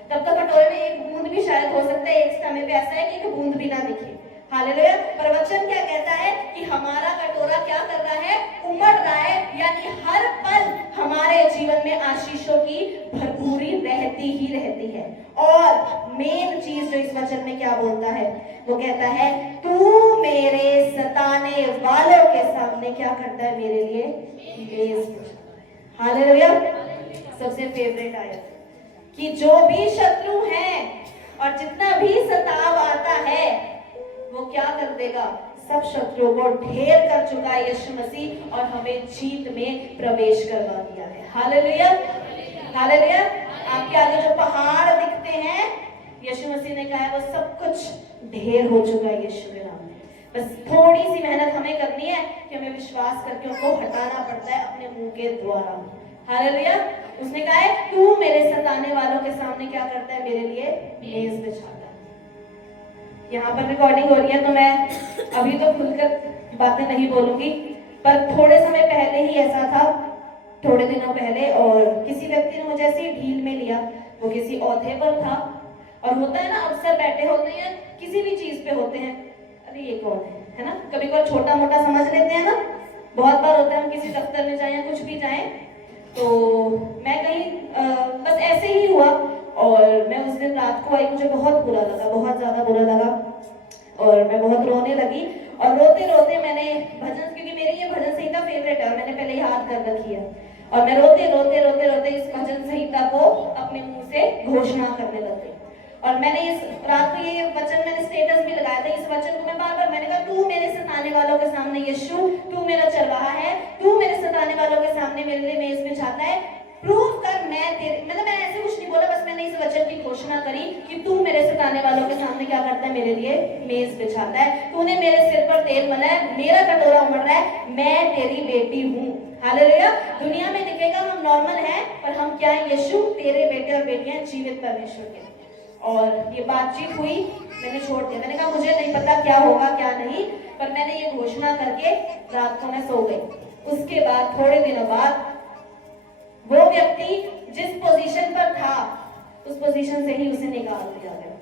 तब तक कटोरे में एक बूंद भी शायद हो सकता है, एक समय पे ऐसा है कि एक बूंद भी ना दिखे। हालेलुया। पर वचन क्या कहता है कि हमारा कटोरा क्या कर रहा है? उमड़ रहा है, यानी हर पल हमारे जीवन में आशीषों की भरपूरी रहती ही रहती है। और मेन चीज जो इस वचन में क्या बोलता है, वो कहता है तू मेरे सताने वालों के सामने क्या करता है? मेरे लिए मेज। हालेलुया। सबसे फेवरेट आयत कि जो भी शत्रु है और जितना भी सताव आता है वो क्या कर देगा? सब शत्रुओं को ढेर कर चुका है यीशु मसीह और हमें जीत में प्रवेश करवा दिया है। हालेलुया। हालेलुया। आपके आगे जो पहाड़ दिखते हैं, यीशु मसीह ने कहा है वो सब कुछ ढेर हो चुका है यीशु के नाम में। बस थोड़ी सी मेहनत हमें करनी है कि हमें विश्वास करके उनको हटाना पड़ता है अपने मुंह के द्वारा। हालेलुया। उसने कहा है तू मेरे सताने वालों के सामने क्या करता है? मेरे लिए मेज बिछाता है। यहाँ पर रिकॉर्डिंग हो रही है तो मैं अभी तो खुलकर बातें नहीं बोलूंगी, पर थोड़े समय पहले ही ऐसा था, थोड़े दिनों पहले, और किसी व्यक्ति ने मुझे ऐसी ढील में लिया। वो किसी औहदे पर था और होता है ना, अक्सर बैठे होते हैं किसी भी चीज पे होते हैं, अरे ये कौन है ना, कभी कभी छोटा मोटा समझ लेते हैं ना। बहुत बार होता है हम किसी दफ्तर में जाएं या कुछ भी जाएं, तो मैं कहीं बस ऐसे ही हुआ और मैं उस दिन रात को आई, मुझे बहुत बुरा लगा, बहुत ज्यादा बुरा लगा और मैं बहुत रोने लगी। और रोते रोते मैंने भजन, क्योंकि मेरी ये भजन संहिता फेवरेट है और मैंने पहले याद कर रखी है, और मैं रोते रोते रोते रोते इस भजन संहिता को अपने मुंह से घोषणा करने लग गई। और मैंने इस रात को ये वचन मैंने स्टेटस भी लगाया था, इस वचन को मैं बार बार मैंने कहा, तू मेरे सताने वालों के सामने यीशु, तू मेरा चरवाहा है, तू मेरे सताने वालों के सामने मेरे लिए मेज बिछाता है, प्रूव कर मैं तेरे, मतलब मैं ऐसे कुछ नहीं बोला, बस मैंने इस वचन की घोषणा करी कि तू मेरे सताने वालों के सामने क्या करता है, मेरे लिए मेज बिछाता है, तूने मेरे सिर पर तेल मला है, मेरा कटोरा उमड़ रहा है, मैं तेरी बेटी हूँ। हालेलुया। दुनिया में दिखेगा हम नॉर्मल हैं, पर हम क्या है, यीशु तेरे बेटे और बेटियां जीवित परमेश्वर के। और ये बातचीत हुई, मैंने छोड़ दिया, मैंने कहा मुझे नहीं पता क्या होगा क्या नहीं, पर मैंने ये घोषणा करके रात को मैं सो गई। उसके बाद थोड़े दिनों बाद वो व्यक्ति जिस पोजीशन पर था उस पोजीशन से ही उसे निकाल दिया गया।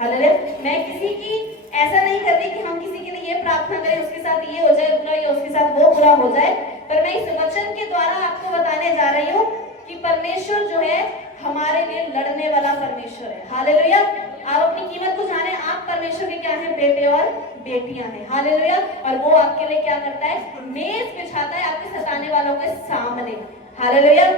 हालेलुया। मैं किसी की ऐसा नहीं कर रही कि हम किसी के लिए ये प्रार्थना करें उसके साथ ये हो जाए बुरा या उसके साथ वो बुरा हो जाए, पर मैं इस वचन के द्वारा आपको बताने जा रही हूँ कि परमेश्वर जो है हमारे लिए लड़ने वाला परमेश्वर है। हालेलुया। आप अपनी कीमत को जाने, आप परमेश्वर के क्या हैं, बेटे और बेटियां हैं। हालेलुया। और वो आपके लिए क्या करता है, मेज बिछाता है आपके सताने वालों के सामने। हालेलुया।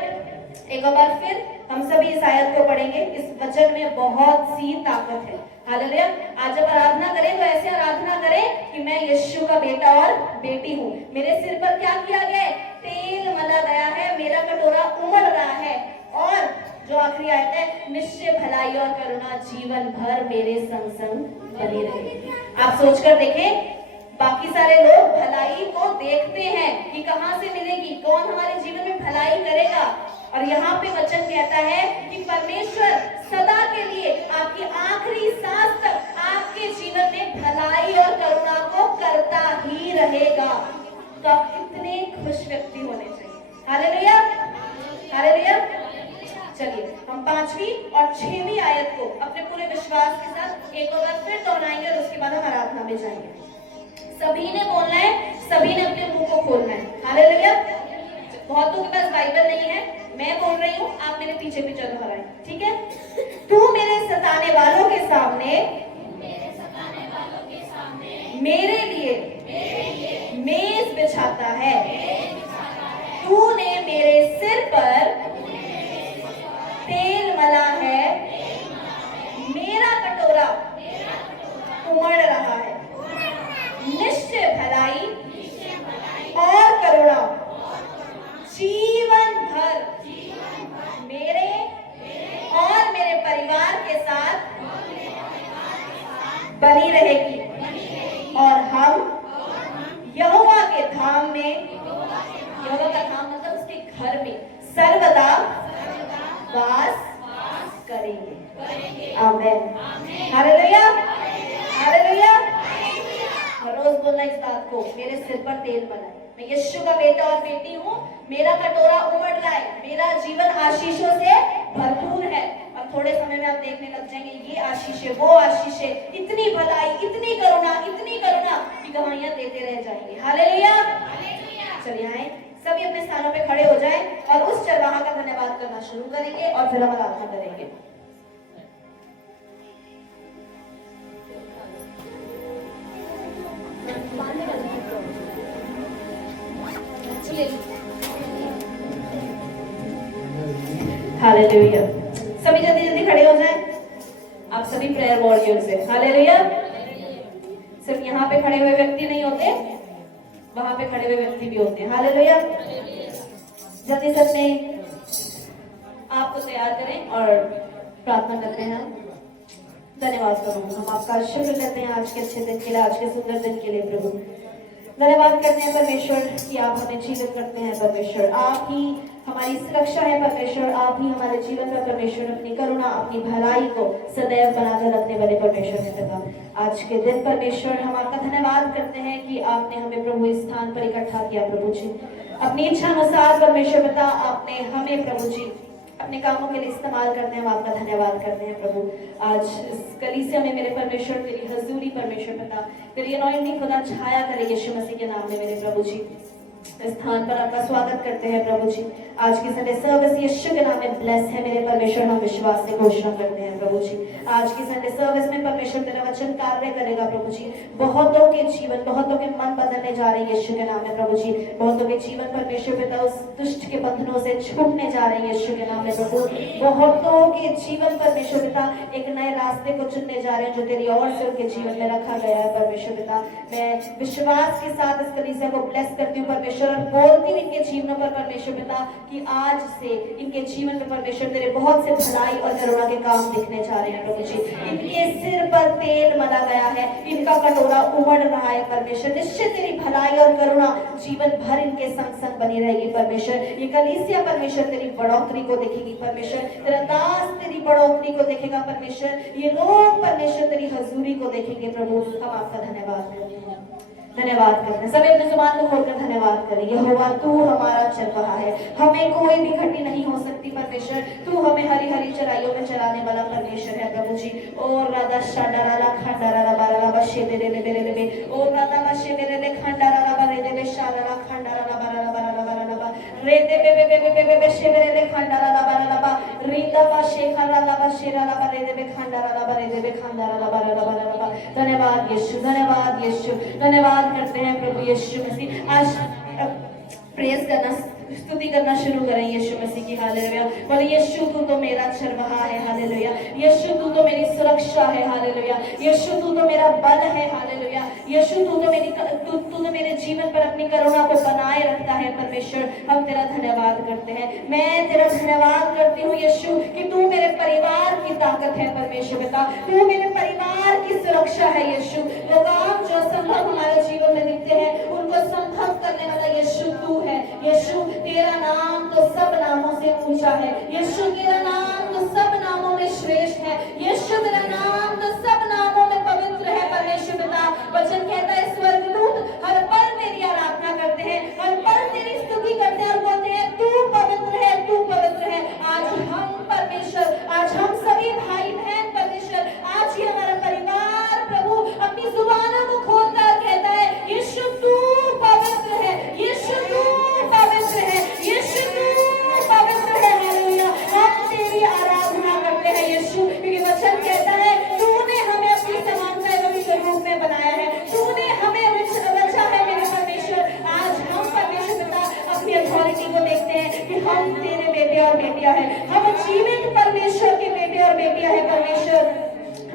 एक बार फिर हम सभी इस आयत को पढ़ेंगे, इस वचन में बहुत सी ताकत है। हालेलुया। आज जब आराधना करें तो ऐसे आराधना करें कि मैं यीशु का बेटा और बेटी हूँ, मेरे सिर पर क्या किया गया है, तेल मला गया है, मेरा कटोरा उमड़ रहा है, और जो आखिरी आयत है, निश्चय भलाई और करुणा जीवन भर मेरे संग संग बनी रहेगी। आप सोचकर देखें, बाकी सारे लोग भलाई को देखते हैं कि कहां से मिलेगी, कौन हमारे जीवन में भलाई करेगा, और यहाँ पे वचन कहता है कि परमेश्वर सदा के लिए आपकी आखिरी सांस तक आपके जीवन में भलाई और करुणा को करता ही रहेगा। तो आप कितने खुश व्यक्ति होने चाहिए। हालेलुया। हालेलुया। चलिए हम 5वीं और 6वीं आयत को अपने पूरे विश्वास के साथ एक बार फिर दोहराएंगे और उसके बाद हम आराधना में जाएंगे। सभी ने बोलना है, सभी ने अपने मुंह को खोलना है। हालेलुया। बहुतों के पास बाइबल नहीं है, मैं बोल रही हूँ, आप मेरे पीछे पीछे दोहराएं, ठीक है। तू मेरे सताने वालों के सामने मेरे लिए मेज बिछाता है, तूने मेरे सिर पर तेल मला है, मेरा कटोरा उमड़ रहा है, निश्चय भलाई और करुणा जीवन भर मेरे और मेरे परिवार के साथ बनी रहेगी, और हम यहोवा के धाम में, यहोवा का धाम मतलब उसके घर में सर्वदा वास करेंगे। आमीन। हालेलुया। हालेलुया। रोज बोलना इस बात को, मेरे सिर पर तेल मला है, मैं यीशु का बेटा और बेटी हूँ, मेरा कटोरा उमड़ रहा है, मेरा जीवन आशीषों से भरपूर है। और थोड़े समय में आप देखने लग जाएंगे ये आशीषें, वो आशीषें, इतनी भलाई, इतनी करुणा की गवाहियां देते रह जाएंगे। हालेलुया। चलिए आए, सभी अपने स्थानों पे खड़े हो जाएं और उस चरवाहा का धन्यवाद करना शुरू करेंगे और फिर हम आराधना करेंगे। हालेलुया। सभी जल्दी जल्दी खड़े हो जाएं, आप सभी प्रेयर वॉरियर्स हैं। हालेलुया। सिर्फ यहाँ पे खड़े हुए व्यक्ति नहीं होते, वहां पे खड़े हुए व्यक्ति भी होते हैं। हालेलुया। जल्दी से अपने आपको तैयार करें और प्रार्थना करते हैं। धन्यवाद प्रभु, हम आपका शुक्र करते हैं आज के अच्छे दिन के लिए, आज के सुंदर दिन के लिए प्रभु। धन्यवाद करते हैं परमेश्वर कि आप हमें जीवित करते हैं परमेश्वर, आप ही हमारी सुरक्षा है परमेश्वर, आप ही हमारे जीवन में परमेश्वर अपनी करुणा, अपनी भलाई को सदैव बनाकर रखने वाले परमेश्वर है पिता। आज के दिन परमेश्वर हम आपका धन्यवाद करते हैं कि आपने हमें प्रभु इस स्थान पर इकट्ठा किया प्रभु जी, अपनी इच्छा अनुसार परमेश्वर पिता आपने हमें प्रभु जी अपने कामों के लिए इस्तेमाल करते हैं, हम आपका धन्यवाद करते हैं प्रभु। आज इस कलीसिया में मेरे परमेश्वर तेरी हजूरी परमेश्वर पिता, तेरी अनॉइंटिंग खुदा छाया करे यीशु मसीह के नाम में मेरे प्रभु जी। इस स्थान पर आपका स्वागत करते हैं प्रभु जी। आज की संडे सर्विस यीशु के नाम में ब्लेस है मेरे परमेश्वर, हम विश्वास से घोषणा करते हैं प्रभु जी। आज की संडे सर्विस में परमेश्वर तेरा वचन कार्य करेगा प्रभु जी। बहुतों के जीवन, बहुतों के मन बदलने जा रहे हैं यीशु के नाम में प्रभु जी। बहुतों के जीवन परमेश्वर पिता उस दुष्ट के बंधनों से छूटने जा रहे हैं यीशु के नाम में प्रभु। बहुतों के जीवन परमेश्वर पिता एक नए रास्ते को चुनने जा रहे हैं जो तेरी ओर से उनके जीवन में रखा गया है परमेश्वर पिता। मैं विश्वास के साथ इस कलीसिया को ब्लेस करती हूँ परमेश्वर, और बोलती हूँ इनके जीवनों पर परमेश्वर पिता कि आज से इनके जीवन में परमेश्वर तेरे बहुत से भलाई और करुणा के काम दिखने जा रहे हैं प्रभु जी। इनके सिर पर तेल मला गया है, इनका कटोरा उमड़ रहा है परमेश्वर। निश्चित तेरी भलाई और करुणा जीवन भर इनके संग संग बनी रहेगी परमेश्वर। ये कलीसिया परमेश्वर तेरी बढ़ोतरी को देखेगी परमेश्वर, तेरा दास तेरी बढ़ोतरी को देखेगा परमेश्वर। ये लोग परमेश्वर तेरी हजूरी को देखेंगे प्रभु। हम आपका धन्यवाद करते हैं, धन्यवाद करते हैं। सभी अपने जुबान को खोलकर धन्यवाद करेंगे। यहोवा तू हमारा चरवाहा है, हमें कोई भी घटी नहीं हो सकती परमेश्वर। तू हमें हरी हरी चराइयों में चलाने वाला परमेश्वर है प्रभु जी। और राधा शाडारा खंडारा बारा बशे दे दे बेरे दे, और राधा बशे बेरे दे खंडारा बारे दे शाडारा खंडारा बारा बारा बारा रे दे बे बे बे बे बशे बेरे दे खंडारा बारा बा रीता बशे खराला बशे राला बारे दे खंडारा बारे दे खंडारा बारा बारा। धन्यवाद यीशु, धन्यवाद यीशु, धन्यवाद करते हैं प्रभु यीशु मसीह। आज प्रेज करना, स्तुति करना शुरू करें यीशु मसीह की। हालेलुया। बोले यीशु तू तो मेरा चरवाहा है, हालेलुया। यीशु तू तो मेरी सुरक्षा है, हालेलुया। यीशु तू तो मेरा बल है, हालेलुया। यीशु तू तो मेरे जीवन पर अपनी करुणा को बनाए रखता है परमेश्वर। हम तेरा धन्यवाद करते हैं। मैं तेरा धन्यवाद करती हूँ यीशु कि तू मेरे परिवार की ताकत है परमेश्वर पिता, तू मेरे परिवार की सुरक्षा है यीशु। वो काम जो असंभव हमारे जीवन में दिखते हैं उनको संभव करने वाला यीशु तू है। यीशु तेरा नाम तो सब नामों से ऊंचा है, यीशु तेरा नाम तो सब नामों में श्रेष्ठ है, यीशु तेरा नाम तो सब नामों में पवित्र है परमेश्वर पिता। वचन कहता है स्वर्गदूत हर पल तेरी आराधना करते हैं, हर पल तेरी स्तुति करते हैं और बोलते हैं तू पवित्र है, तू पवित्र है। आज हम परमेश्वर, आज हम सभी भाई बहन परमेश्वर, आज ही हमारा परिवार प्रभु अपनी जुबानों को खोलकर कहता है यीशु तू पवित्र है, यीशु तू पवित्र है, यीशु तू पवित्र है। हालेलुया। हम तेरी आराधना करते हैं यीशु, क्योंकि वचन कहता है तूने हमें अपनी समानता एवं स्वरूप में बनाया है, तूने हमें रचा है मेरे परमेश्वर। आज हम परमेश्वर पिता अपनी अथॉरिटी को देखते हैं कि हम तेरे बेटे और बेटियां हैं, हम जीवित परमेश्वर के बेटे और बेटियां हैं परमेश्वर।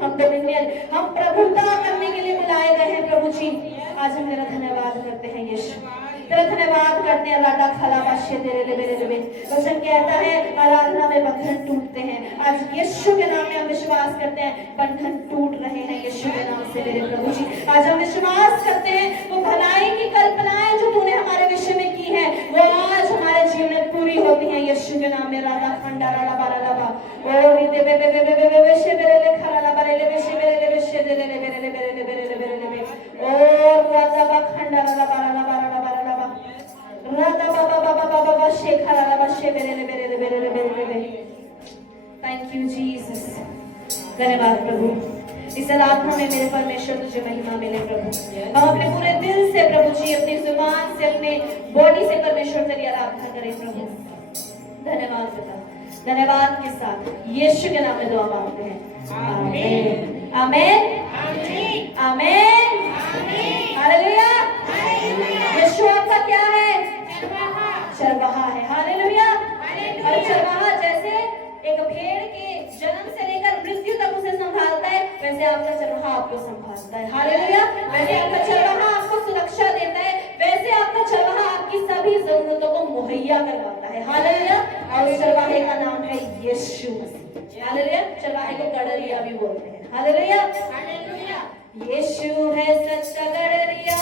हम डोमिनियन, हम प्रभुता करने के लिए बुलाए गए हैं प्रभु जी। आज हम तेरा धन्यवाद करते हैं यीशु, तेरा धन्यवाद करते हैं। राधा खलाबाशे तेरे ले मेरे ले। वचन कहता है आराधना में बंधन टूटते हैं। आज यीशु के नाम में हम विश्वास करते हैं बंधन टूट रहे हैं यीशु के नाम से मेरे प्रभु जी। आज हम विश्वास करते हैं वो भलाई की कल्पनाएं जो तूने हमारे विषय में की है वो आज हमारे जीवन में पूरी होती हैं यीशु के नाम में। राधा खंडारा बारा लबा और दे बे बे बे बे बे शे मेरे ले खराला बारे ले शे मेरे ले शे दे ले मेरे ले मेरे ले मेरे ले मेरे ले और राधा बा खंडारा बारा बारा बारा राधा बाबा बाबा बाबा बाबा शेखर बाबा शे मेरे ले मेरे ले मेरे ले मेरे ले। Thank you Jesus. धन्यवाद प्रभु। इस आराधना में मेरे परमेश्वर तुझे महिमा मिले प्रभु। हम अपने पूरे दिल से प्रभु जी, अपनी जुबान से, अपने बॉडी से परमेश्वर तेरी आराधना करें प्रभु। धन्यवाद पिता, धन्यवाद के साथ यीशु के नाम में दुआ मांगते हैं। आमीन आमीन आमीन हालेलुया। यीशु आपका क्या है? चरवाहा है। हालेलुया। और चरवाहा जैसे एक भेड़ के जन्म से लेकर मृत्यु तक उसे संभालता है, वैसे आपका चरवाहा आपको संभालता है। हालेलुया। वैसे आपका चरवाहा आपको सुरक्षा देता है, वैसे आपका चरवाहा आपकी सभी जरूरतों को मुहैया करवाता है। हालेलुया। और उस चरवाहे का नाम है यीशु मसीह। हालेलुया। चरवाहे को गड़रिया भी बोलते हैं। हालेलुया। यीशु है सच्चा गड़रिया,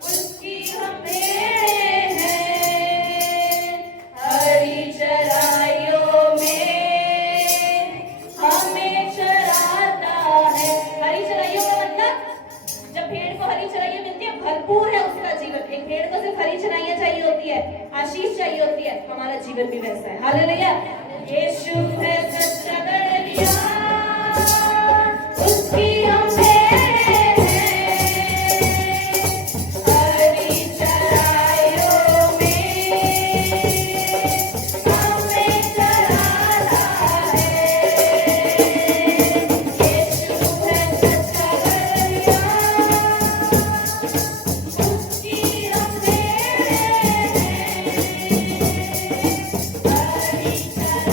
उसकी हम भेड़ें हैं, हरी चराइयों में हमें चराता है। हरी चराइयों का मतलब जब भेड़ को हरी चराइयां मिलती है, भरपूर है उसका जीवन। एक भेड़ को सिर्फ हरी चराइयां चाहिए होती होती है, आशीष चाहिए होती है, हमारा जीवन भी वैसा है। हालेलुया। यीशु है सच्चा दरिया, उसकी हमें हरी चराइयों में हमें चराना है। यीशु है सच्चा दरिया, उसकी हमें हरी चराइयों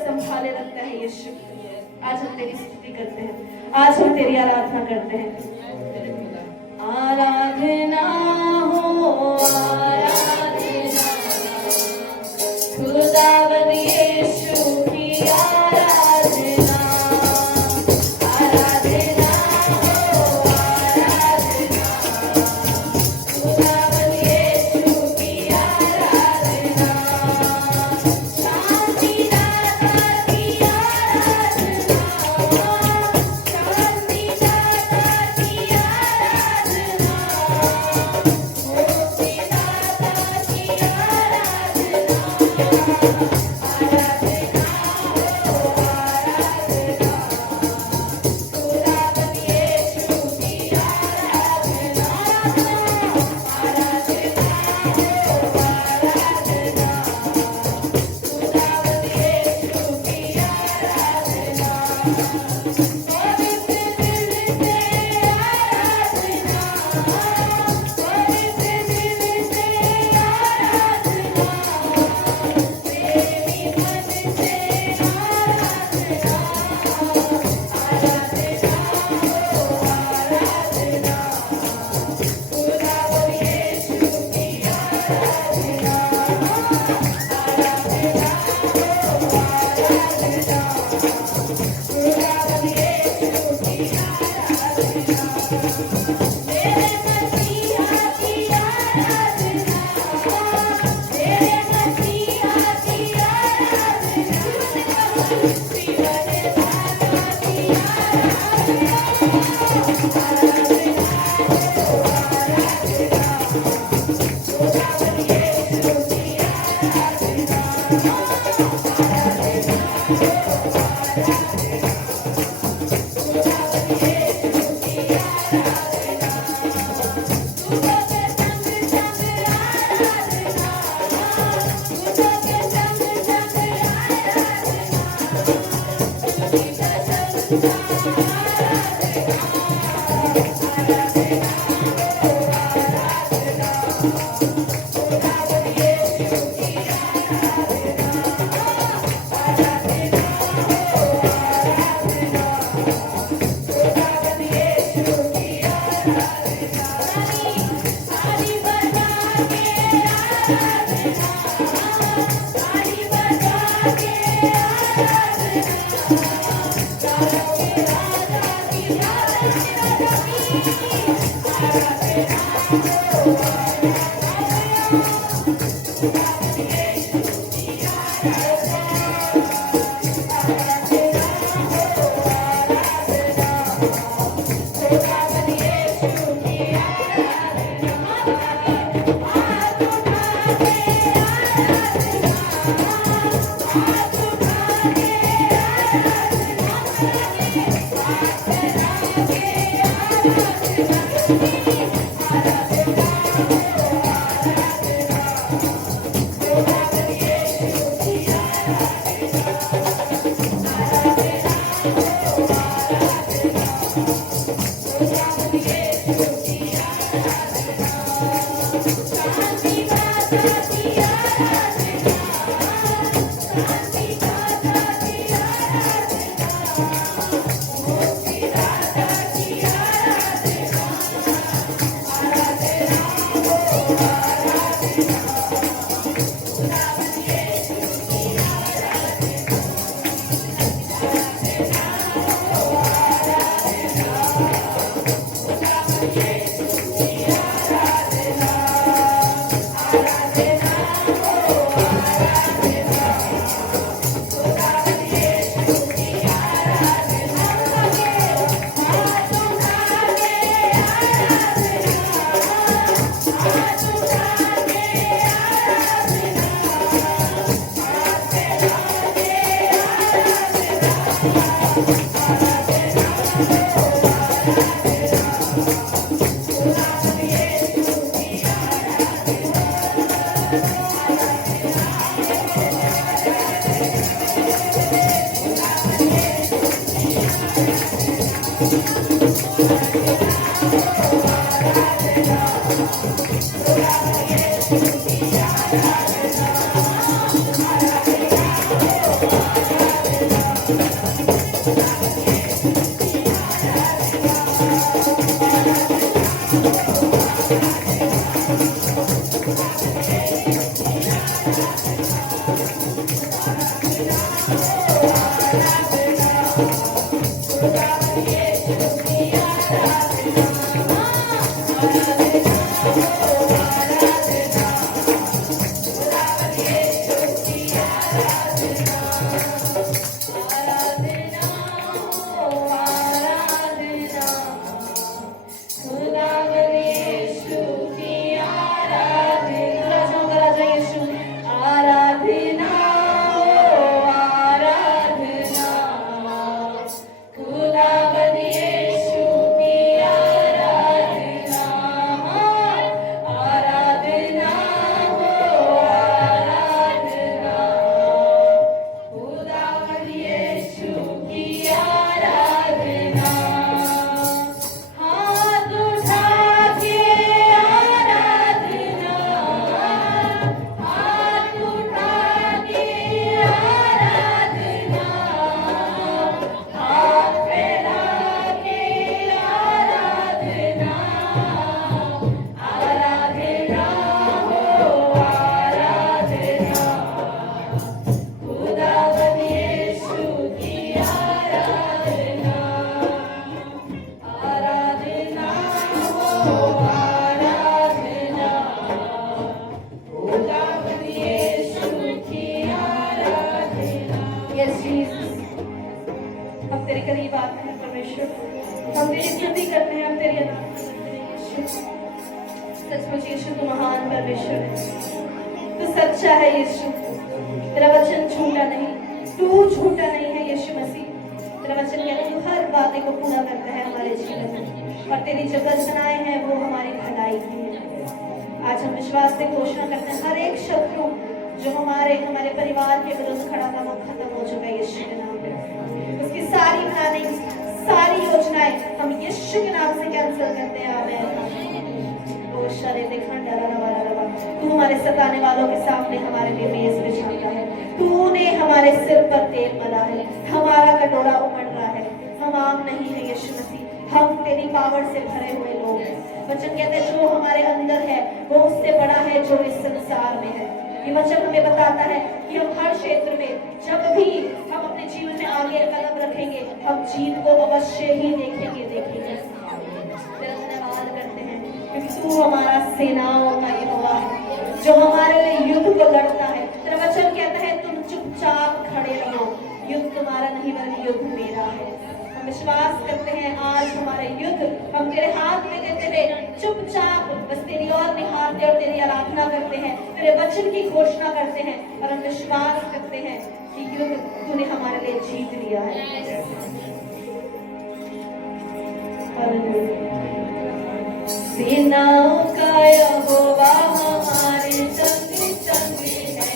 संभाले रखता है यीशु। आज हम तेरी स्तुति करते हैं, आज हम तेरी आराधना करते हैं। आराधना हो आराधना, खुदावंद यीशु की आराधना। आराधना हो आराधना, खुदावंद यीशु की आराधना। शांति दाता की आराधना, शांति दाता की आराधना, मुक्ति दाता की आराधना। आराधना हो आराधना, खुदावंद यीशु की आराधना। आराधना हो आराधना, खुदावंद यीशु की आराधना। पवित्र दिल से आराधना, पवित्र दिल से आराधना, प्रेमी मन से आराधना। आराधना हो आराधना, खुदावंद यीशु की आराधना। आराधना हो आराधना, खुदावंद यीशु की आराधना। मेरे मसीहा की आराधना, मेरे मसीहा की आराधना। जीवन दाता की आराधना। आराधना हो आराधना, खुदावंद यीशु की आराधना। आराधना हो आराधना, खुदावंद यीशु की आराधना। दूतों के संग संग आराधना, दूतों के संग संग आराधना, स्तुति का संग आराधना। आराधना हो आराधना, खुदावंद यीशु की आराधना। आराधना हो आराधना, खुदावंद यीशु की आराधना। ताली बजा के आराधना, ताली बजा के आराधना। तारों के राजा की आराधना। आराधना हो खुदावंद यीशु की आराधना। आराधना हो आराधना, खुदावंद यीशु की आराधना। हाथ उठा के आराधना, हाथ उठा के आराधना, हाथ फैला के आराधना। आराधना हो आराधना, खुदावंद यीशु की आराधना। आराधना हो आराधना, खुदावंद यीशु की आराधना। शांति दाता की आराधना, शांति दाता की आराधना, मुक्ति दाता की आराधना। हम तेरी स्तुति करते हैं, हम तेरी आराधना करते हैं यीशु। सचमुच यीशु तू महान परमेश्वर है, तू सच्चा है यीशु, तेरा वचन झूठा नहीं, तू झूठा नहीं है यीशु मसीह। तेरा वचन कहता है तू हर बातें को पूरा करता है हमारे जीवन में, और तेरी जो कल्पनाएं हैं वो हमारी भलाई की है। आज हम विश्वास से घोषणा करते हैं हर एक शत्रु जो हमारे परिवार के विरुद्ध खड़ा था वो खत्म हो चुका है यीशु के नाम में। उसकी सारी प्लानिंग, सारी योजनाएं हम यीशु के नाम से कैंसिल करते हैं। आमीन। तू हमारे सताने वालों के सामने हमारे लिए मेज बिछाता है, तूने हमारे सिर पर तेल मला है, हमारा कटोरा उमड़ रहा है। हम आम नहीं है यीशु मसीह, हम तेरी पावर से भरे हुए लोग हैं। वचन कहते हैं जो हमारे अंदर है वो उससे बड़ा है जो इस संसार में है। ये वचन हमें बताता है कि हम हर क्षेत्र में जब भी हम अपने जीवन में आगे कदम रखेंगे हम जीत को अवश्य ही देखेंगे। तेरा धन्यवाद करते हैं क्योंकि तू हमारा सेनाओं का यहोवा है जो हमारे लिए युद्ध को लड़ता है। तेरा वचन कहता है तुम चुपचाप खड़े रहो, युद्ध तुम्हारा नहीं बल्कि युद्ध मेरा है। हम विश्वास करते हैं आज हमारे युद्ध हम तेरे हाथ में देते हुए चुपचाप बस तेरी ओर निहारते और तेरी आराधना करते हैं, तेरे वचन की घोषणा करते हैं, और हम विश्वास करते हैं कि युद्ध तूने हमारे लिए जीत लिया है। सेनाओं का यहोवा हमारे संग संग है,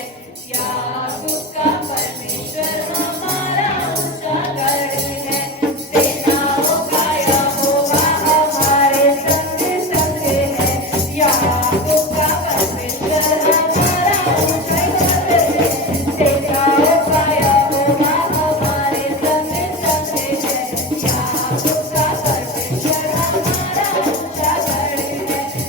याकूब का परमेश्वर हमारा ऊंचा गढ़ है। सेनाओं का यहोवा हमारे संग संग है, याकूब का परमेश्वर हमारा ऊंचा गढ़ है। सेनाओं का यहोवा हमारे संग संग है, याकूब का परमेश्वर हमारा ऊंचा गढ़ है।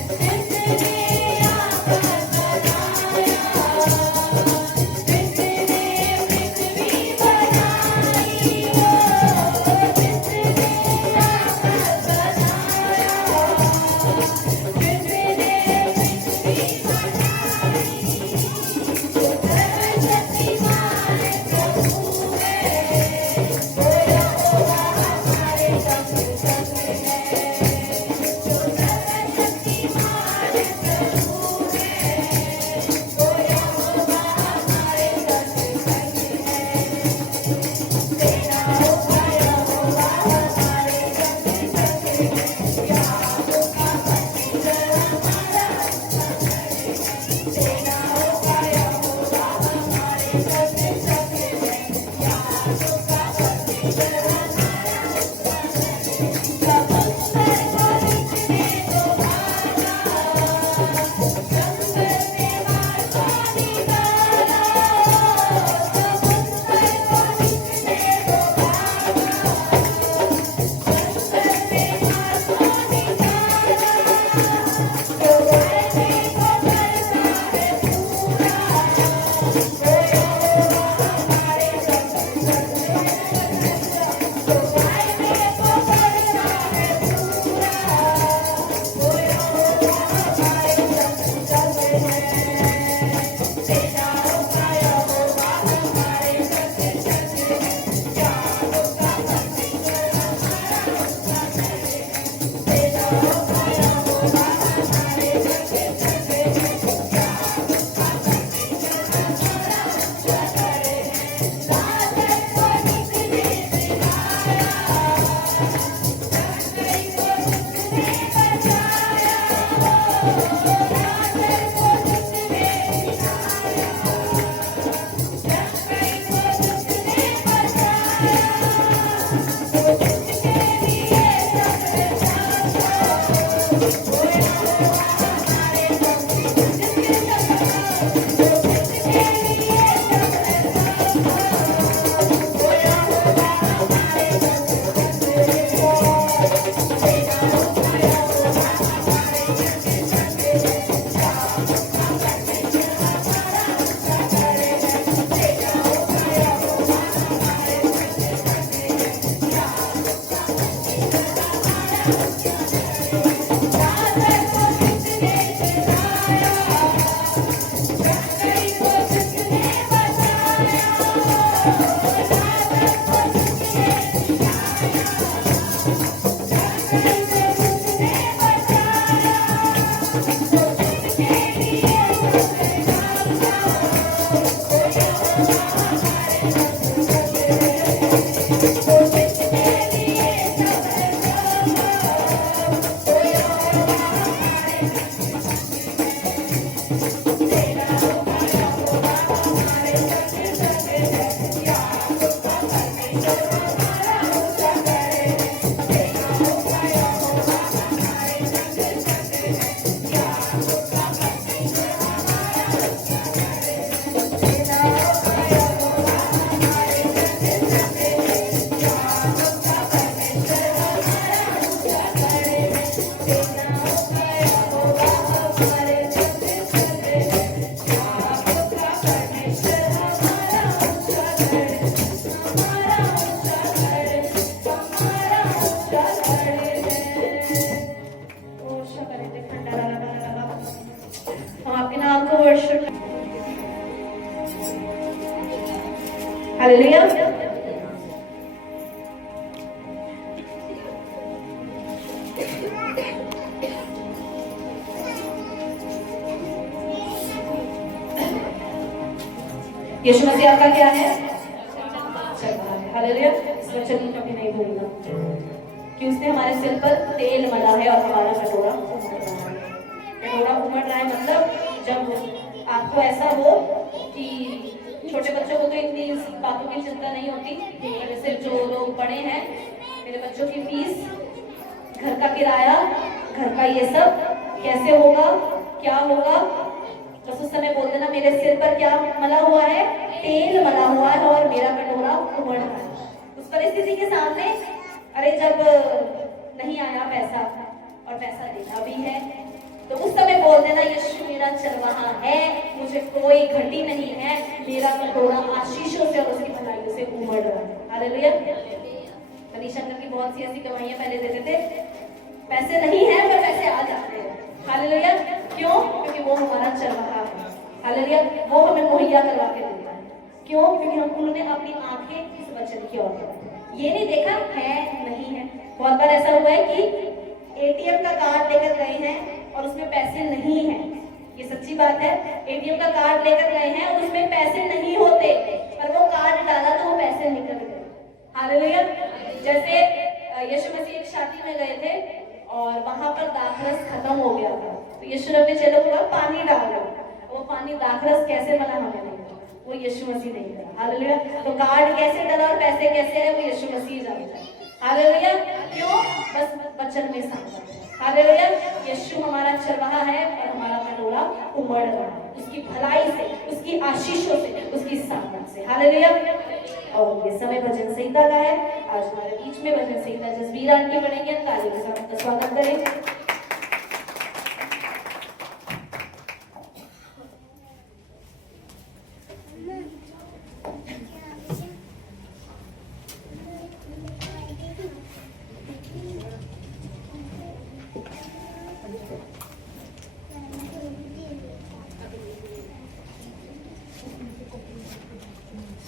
हालेलुया। यीशु मसीह आपका क्या है? हालेलुया। इस वचन को कभी नहीं भूलना कि उसने हमारे सिर पर तेल मला है और हमारा कटोरा उमड़ रहा है। मतलब जब आपको ऐसा हो कि छोटे बच्चों को तो इतनी बातों की चिंता नहीं होती, जैसे जो लोग बड़े हैं, मेरे बच्चों की फीस, घर का किराया, घर का ये सब कैसे होगा, क्या होगा, बस उस समय बोल देना मेरे सिर पर क्या मला हुआ है? तेल मला हुआ है और मेरा कटोरा उमड़ रहा है। उस परिस्थिति के सामने अरे जब नहीं आया पैसा और पैसा देना भी है, तो उस समय बोल देना यीशु मेरा चरवाहा है, मुझे कोई घटी नहीं है, मेरा कटोरा आशीषों से और उसकी भलाइयों से उमड़ रहा है। हालेलुया। मनीष अंकल की बहुत सी ऐसी गवाहियां पहले देते थे, पैसे नहीं है पर पैसे आ जाते हैं। हालेलुया। क्यों? क्योंकि वो हमारा चरवाहा है। हालेलुया। वो हमें मुहैया करवा के देता है। क्यों? क्योंकि हम उन्होंने अपनी आंखें इस वचन की ओर ये नहीं देखा है नहीं है। बहुत बार ऐसा हुआ है कि एटीएम का कार्ड लेकर गए हैं और उसमें पैसे नहीं है। ये सच्ची बात है। एटीएम का कार्ड लेकर गए हैं और उसमें पैसे नहीं होते, पर वो कार्ड डाला तो वो पैसे निकल गए। हालेलुया। जैसे यीशु मसीह एक शादी में गए थे और वहां पर दाखरस खत्म हो गया था, तो यीशु ने अपने चेलों को कहा पानी डाल दो। वो पानी दाखरस कैसे बना हमें नहीं पता, वो यीशु मसीह नहीं करा। हालेलुया। तो कार्ड कैसे डाला और पैसे कैसे है वो यीशु मसीह जानता है। हालेलुया। क्यों? बस वचन में सांसा। हालेलुया। यीशु हमारा चरवाहा है और हमारा कटोरा उमड़ रहा है उसकी भलाई से, उसकी आशीषों से, उसकी सामर्थ से। हालेलुया। और ये समय भजन संहिता का है। आज हमारे बीच में भजन संहिता जसबीर आंटी पढ़ेंगे, तालियों के साथ उनका स्वागत करें।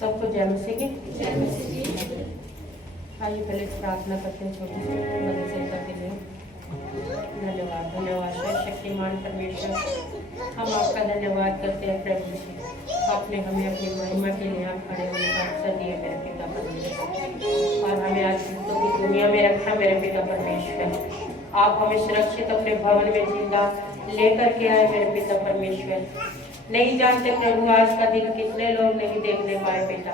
सबको जय मसीह की। आइए पहले प्रार्थना करते हैं छोटी सी भजन संहिता के लिए। शक्तिमान परमेश्वर, हम आपका धन्यवाद करते हैं प्रभु जी। आपने हमें अपनी महिमा के लिए यहाँ खड़े होने का अवसर दिया मेरे पिता परमेश्वर, और हमें आज भूतों की दुनिया में रखा मेरे पिता परमेश्वर। आप हमें सुरक्षित अपने भवन में जिंदा लेकर के आए मेरे पिता परमेश्वर। नहीं जानते प्रभु आज का दिन कितने लोग नहीं देखने पाए पिता,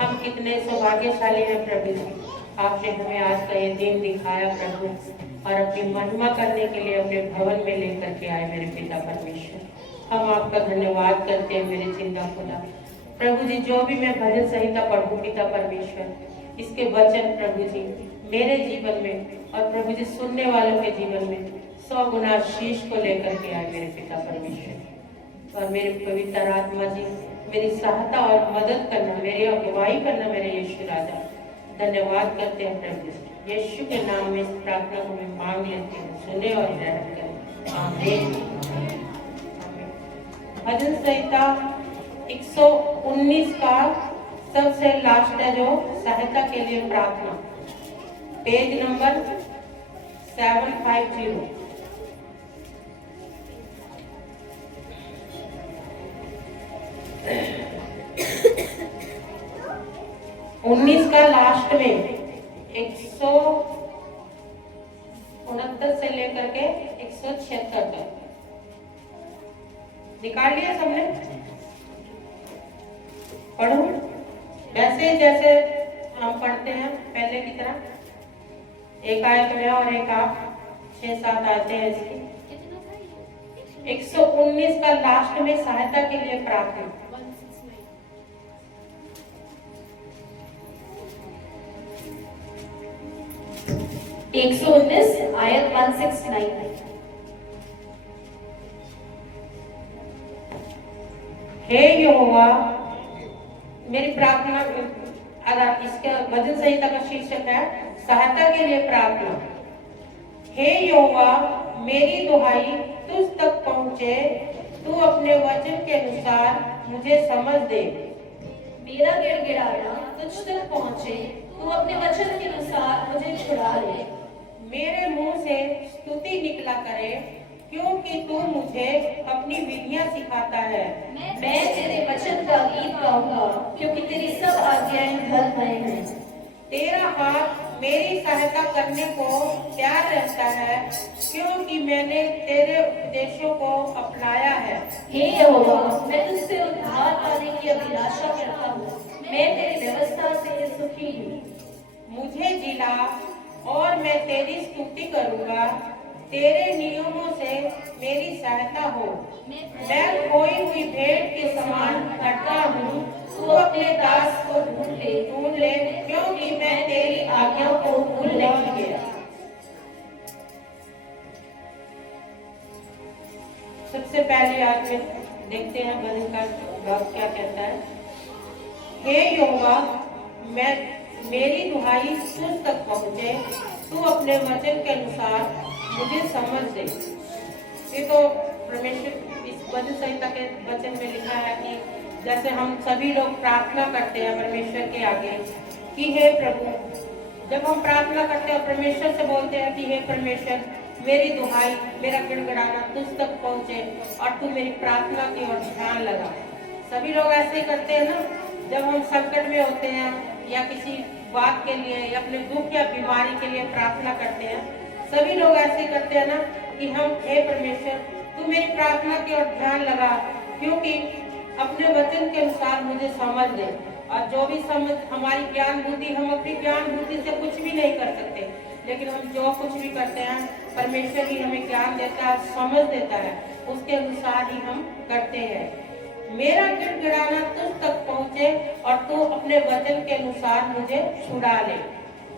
हम कितने सौभाग्यशाली हैं प्रभु जी। आपने हमें आज का ये दिन दिखाया प्रभु, और अपनी महिमा करने के लिए अपने भवन में लेकर के आए मेरे पिता परमेश्वर। हम आपका धन्यवाद करते हैं मेरे जिंदा खुदा प्रभु जी। जो भी मैं भजन संहिता पढ़ूं पिता परमेश्वर, इसके वचन प्रभु जी मेरे जीवन में और प्रभु जी सुनने वालों के जीवन में 100 गुना शीश को लेकर के आए मेरे पिता परमेश्वर। और मेरे पवित्र आत्मा जी मेरी सहायता और मदद करना, मेरी अगुवाई करना मेरे यीशु राजा। धन्यवाद करते हैं प्रभु जी, यीशु के नाम में इस प्रार्थना को मैं मांग लेती हूँ, सुने और ग्रहण करें, आमीन। भजन संहिता 119 का सबसे लास्ट है जो सहायता के लिए प्रार्थना, पेज नंबर 750। उन्नीस का लास्ट में 169 से लेकर के 176 तक निकाल लिया सबने? पढ़ो वैसे जैसे हम पढ़ते हैं पहले की तरह, एक आयत में और एक आप 6-7 आते हैं इसकी। 119 का लास्ट में सहायता के लिए प्रार्थना। 119 आयत 169। हे यहोवा, मेरी प्रार्थना, इसका भजन संहिता का शीर्षक है सहायता के लिए प्रार्थना। हे यहोवा, मेरी दुहाई तुझ तक पहुँचे, तू अपने वचन के अनुसार मुझे समझ दे। मेरा गिड़गिड़ाना तुझ तक पहुँचे, तू अपने वचन के अनुसार मुझे छुड़ा ले। मेरे मुंह से स्तुति निकला करे, क्योंकि तू मुझे अपनी विधियां सिखाता है। मैं तेरे वचन का गीत गाऊंगा, क्योंकि तेरी सब आज्ञाएं धर्ममय हैं। तेरा हाथ मेरी सहायता करने को तैयार रहता है, क्योंकि मैंने तेरे उपदेशों को अपनाया है। हे यहोवा, मैं तुझसे उद्धार पाने की अभिलाषा करता हूँ, मैं तेरी व्यवस्था से सुखी हूँ। मुझे जिला और मैं तेरी स्तुति करूंगा, तेरे नियमों से मेरी सहायता हो। मैं खोई हुई भेड़ के समान भटका हूँ, तू अपने दास को ढूंढ ले, क्योंकि मैं तेरी आज्ञा को भूल नहीं गया। सबसे पहले आज में देखते हैं भजन का भाव क्या कहता है। हे यहोवा, मेरी दुहाई तुझ तक पहुँचे, तू अपने वचन के अनुसार मुझे समझ दे। ये तो परमेश्वर इस भजन संहिता के वचन में लिखा है कि जैसे हम सभी लोग प्रार्थना करते हैं परमेश्वर के आगे कि हे प्रभु, जब हम प्रार्थना करते हैं परमेश्वर से बोलते हैं कि हे परमेश्वर, मेरी दुहाई, मेरा गिड़गिड़ाना तुझ तक पहुँचे और तू मेरी प्रार्थना की ओर ध्यान लगा। सभी लोग ऐसे ही करते हैं ना, जब हम संकट में होते हैं या किसी बात के लिए या अपने दुख या बीमारी के लिए प्रार्थना करते हैं, सभी लोग ऐसे करते हैं ना कि हम हे परमेश्वर, तू मेरी प्रार्थना की ओर ध्यान लगा, क्योंकि अपने वचन के अनुसार मुझे समझ दे। और जो भी समझ हमारी ज्ञान बुद्धि, हम अपनी ज्ञान बुद्धि से कुछ भी नहीं कर सकते, लेकिन हम जो कुछ भी करते हैं परमेश्वर ही हमें ज्ञान देता है, समझ देता है, उसके अनुसार ही हम करते हैं। मेरा गिड़गिड़ाना तुझ तक पहुँचे और तू अपने वचन के अनुसार मुझे छुड़ा ले।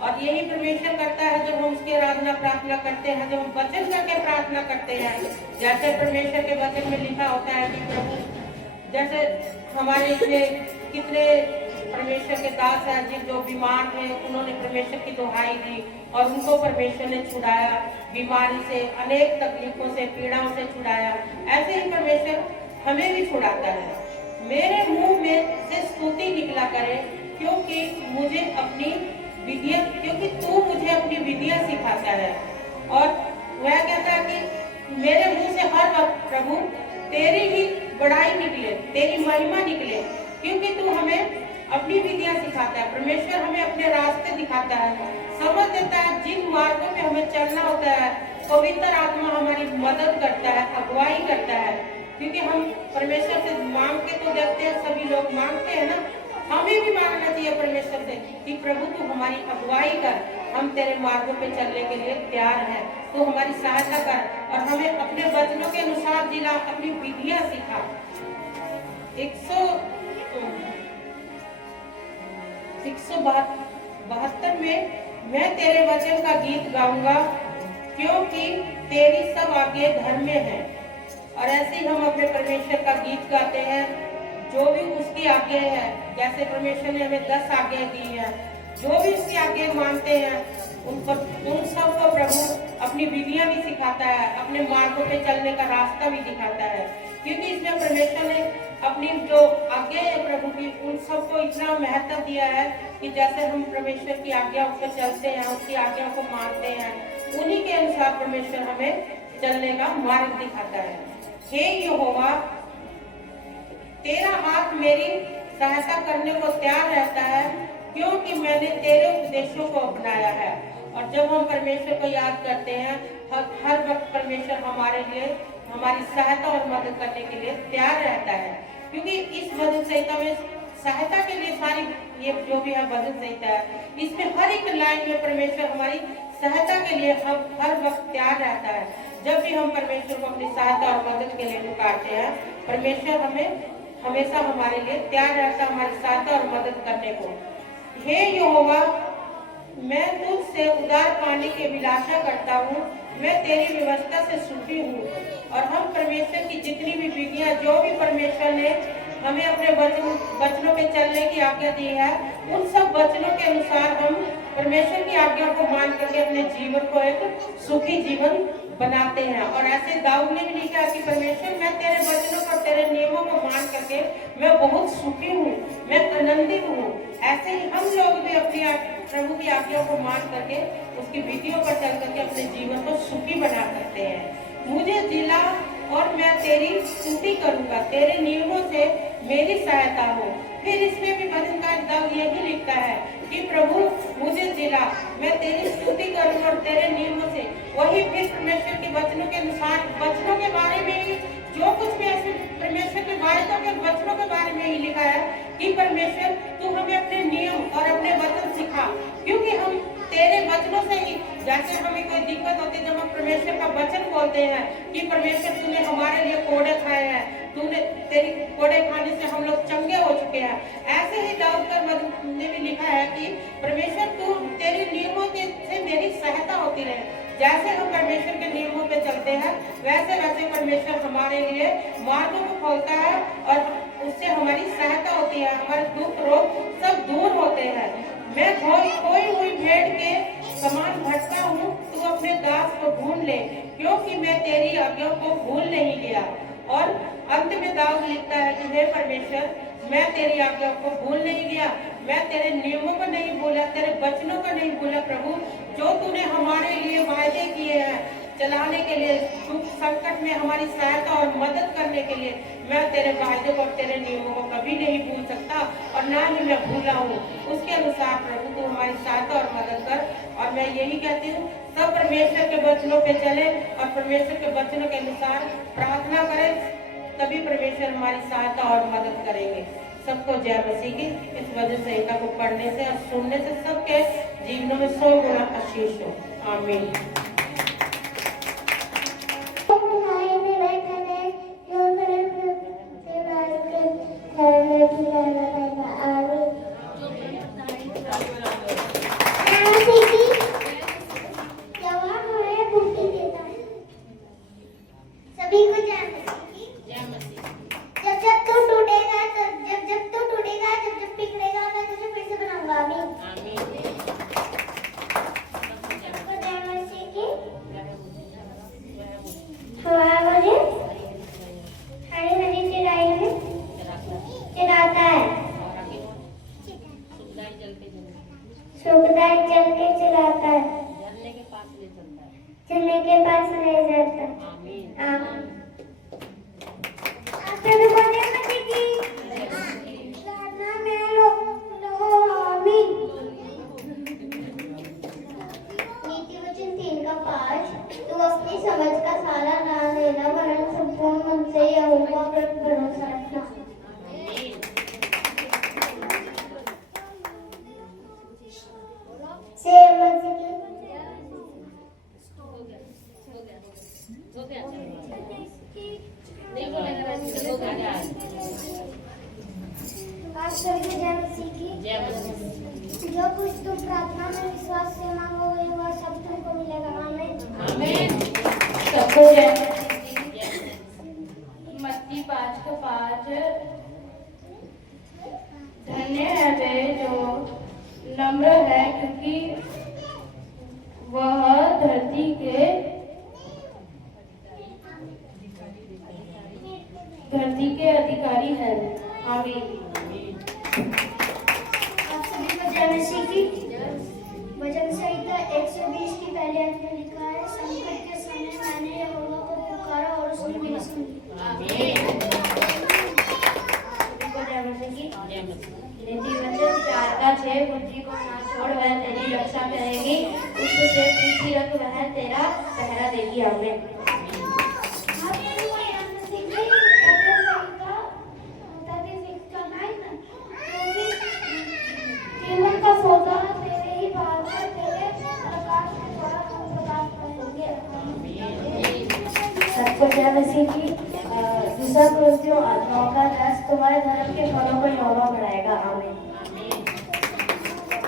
और यही परमेश्वर करता है जब हम उसकी आराधना प्रार्थना करते हैं, जब हम वचन करके प्रार्थना करते हैं। जैसे परमेश्वर के वचन में लिखा होता है कि प्रभु, जैसे हमारे इसलिए कितने परमेश्वर के दास हैं जिन जो बीमार थे, उन्होंने परमेश्वर की दुहाई दी और उनको परमेश्वर ने छुड़ाया, बीमारी से, अनेक तकलीफों से, पीड़ाओं से छुड़ाया। ऐसे ही परमेश्वर हमें भी छुड़ाता है। मेरे मुंह में से स्तुति निकला करे, क्योंकि मुझे अपनी क्योंकि तू मुझे अपनी विधियां सिखाता है। और वह कहता है कि मेरे मुंह से हर वक्त प्रभु तेरी ही बड़ाई निकले, तेरी महिमा निकले, क्योंकि तू हमें अपनी विधियां सिखाता है। परमेश्वर हमें अपने रास्ते दिखाता है, समझ देता है जिन मार्गों में हमें चलना होता है। पवित्र आत्मा हमारी मदद करता है, अगुवाई करता है, क्योंकि हम परमेश्वर से मांग के तो देखते हैं, सभी लोग मांगते हैं ना, हमें भी मांगना चाहिए परमेश्वर से कि प्रभु तू हमारी अगुवाई कर, हम तेरे मार्गों पे चलने के लिए तैयार हैं, तू हमारी सहायता कर और हमें अपने वचनों के अनुसार जिला, अपनी विधियां सिखा। 172 में मैं तेरे वचन का गीत गाऊंगा, क्योंकि तेरी सब आज्ञा धर्म में है। और ऐसे ही हम अपने परमेश्वर का गीत गाते हैं, जो भी उसकी आज्ञा है, जैसे परमेश्वर ने हमें 10 आज्ञा दी है, जो भी उसकी आज्ञा मानते हैं उन सबको प्रभु अपनी विधियां भी सिखाता है, अपने मार्गों पे चलने का रास्ता भी दिखाता है, क्योंकि इसमें परमेश्वर ने अपनी जो आज्ञा है प्रभु की, उन सबको इतना महत्व दिया है कि जैसे हम परमेश्वर की आज्ञा पर चलते हैं, उसकी आज्ञा को मानते हैं, उन्हीं के अनुसार परमेश्वर हमें चलने का मार्ग दिखाता है। हे यहोवा, तेरा हाथ मेरी सहायता करने को तैयार रहता है, क्योंकि मैंने तेरे उपदेशों को अपनाया है। और जब हम परमेश्वर को याद करते हैं, हर वक्त परमेश्वर हमारे लिए, हमारी सहायता और मदद करने के लिए तैयार रहता है, क्योंकि इस भजन संहिता में सहायता के लिए सारी ये जो भी है भजन संहिता है, इसमें हर एक लाइन में परमेश्वर हमारी सहायता के लिए हर वक्त तैयार रहता है। जब भी हम परमेश्वर को अपनी सहायता और मदद के लिए पुकारते हैं, परमेश्वर हमें हमेशा हमारे लिए तैयार रहता है, हमारी सहायता और मदद करने को। हे यहोवा, मैं तुझसे उदार पाने की अभिलाषा करता हूँ, मैं तेरी व्यवस्था से सुखी हूँ। और हम परमेश्वर की जितनी भी विधियां, जो भी परमेश्वर ने हमें अपने वचनों पे चलने की आज्ञा दी है, उन सब वचनों के अनुसार हम परमेश्वर की आज्ञा को मान करके अपने जीवन को एक सुखी जीवन बनाते हैं। और ऐसे दाऊद ने भी लिखा कि परमेश्वर, मैं तेरे वचनों को, तेरे नियमों को मान करके मैं बहुत सुखी हूँ, मैं आनंदित हूँ। ऐसे ही हम लोग भी अपनी प्रभु की आज्ञा को मान करके, उसकी विधियों पर चल करके अपने जीवन को सुखी बना सकते हैं। मुझे जिला और मैं तेरी स्तुति करूंगा, तेरे नियमों से मेरी सहायता हो। फिर इसमें भी भजनकार दाऊद यही लिखता है कि प्रभु मुझे जिला, मैं तेरी स्तुति करूं और तेरे नियमों से। वही फिर परमेश्वर के वचनों के अनुसार, वचनों के बारे में ही जो कुछ भी ऐसे परमेश्वर के वायदों के वचनों के बारे में ही लिखा है कि परमेश्वर तू हमें अपने नियम और अपने वचन सिखा, क्योंकि हम तेरे वचनों से ही, जैसे हमें कोई दिक्कत होती है, जब हम परमेश्वर का वचन बोलते हैं कि परमेश्वर तूने हमारे लिए कोड़े खाए हैं, तूने तेरी कोड़े खाने से हम लोग चंगे हो चुके हैं। ऐसे ही दाऊद का ने भी लिखा है कि परमेश्वर तू, तेरे नियमों के से मेरी सहायता होती रहे। जैसे हम परमेश्वर के नियमों पे चलते हैं, वैसे वैसे परमेश्वर हमारे लिए मार्गों को खोलता है और उससे हमारी सहायता होती है, हमारे दुख रोग सब दूर होते हैं। मैं खोई हुई भेड़ के समान भटका हूँ, तू अपने दास को ढूंढ ले, क्योंकि मैं तेरी आज्ञा को भूल नहीं गया। और अंत में दाऊद लिखता है कि हे परमेश्वर, मैं तेरी आज्ञा को भूल नहीं गया, मैं तेरे नियमों को नहीं भूला, तेरे वचनों को नहीं भूला। प्रभु, जो तूने हमारे लिए वायदे किए हैं चलाने के लिए, दुख संकट में हमारी सहायता और मदद करने के लिए, मैं तेरे वायदे को और तेरे नियमों को कभी नहीं भूल सकता और ना ही मैं भूला हूँ। उसके अनुसार प्रभु तू हमारी सहायता और मदद कर। और मैं यही कहती हूँ, सब परमेश्वर के वचनों पे चले और परमेश्वर के वचनों के अनुसार प्रार्थना करें, तभी परमेश्वर हमारी सहायता और मदद करेंगे। सबको जय मसीह की। इस वजह से इनका को पढ़ने से और सुनने से सबके जीवनों में 100 गुना आशीष हो। आमीन। सबको जय मसीह। नीति वचन 3:5 तू अपनी समझ का सहारा ना लेना वरन संपूर्ण मन से यहोवा पर भरोसा रखना। जो कुछ तुम प्रार्थना में विश्वास से मांगोगे वह सब तुमको मिलेगा। आमीन। सबको जय मत्ती 5:5 धन्य है वे जो नम्र है क्योंकि वह धरती के अधिकारी है। आमीन। आप सभी को जय मसीह की। वचन संहिता 120 की पहली आयत में लिखा है, संकट के समय मैंने यहोवा को पुकारा और उसने मेरी सुनी। आमीन। सभी को जय मसीह की। नीति वचन 4:6 बुद्धि को ना छोड़ वह तेरी रक्षा करेगी, उससे पीछे रख वह तेरा पहरा देगी। आमीन। जीवन का सौदा तेरे ही पास है, तेरे प्रकाश के द्वारा तुम प्रकाश पाओगे। सबको जय मसीह की। दूसरा कुरिन्थियों 9:10 तुम्हारे धर्म के फलों को यहोवा बढ़ाएगा। आमीन।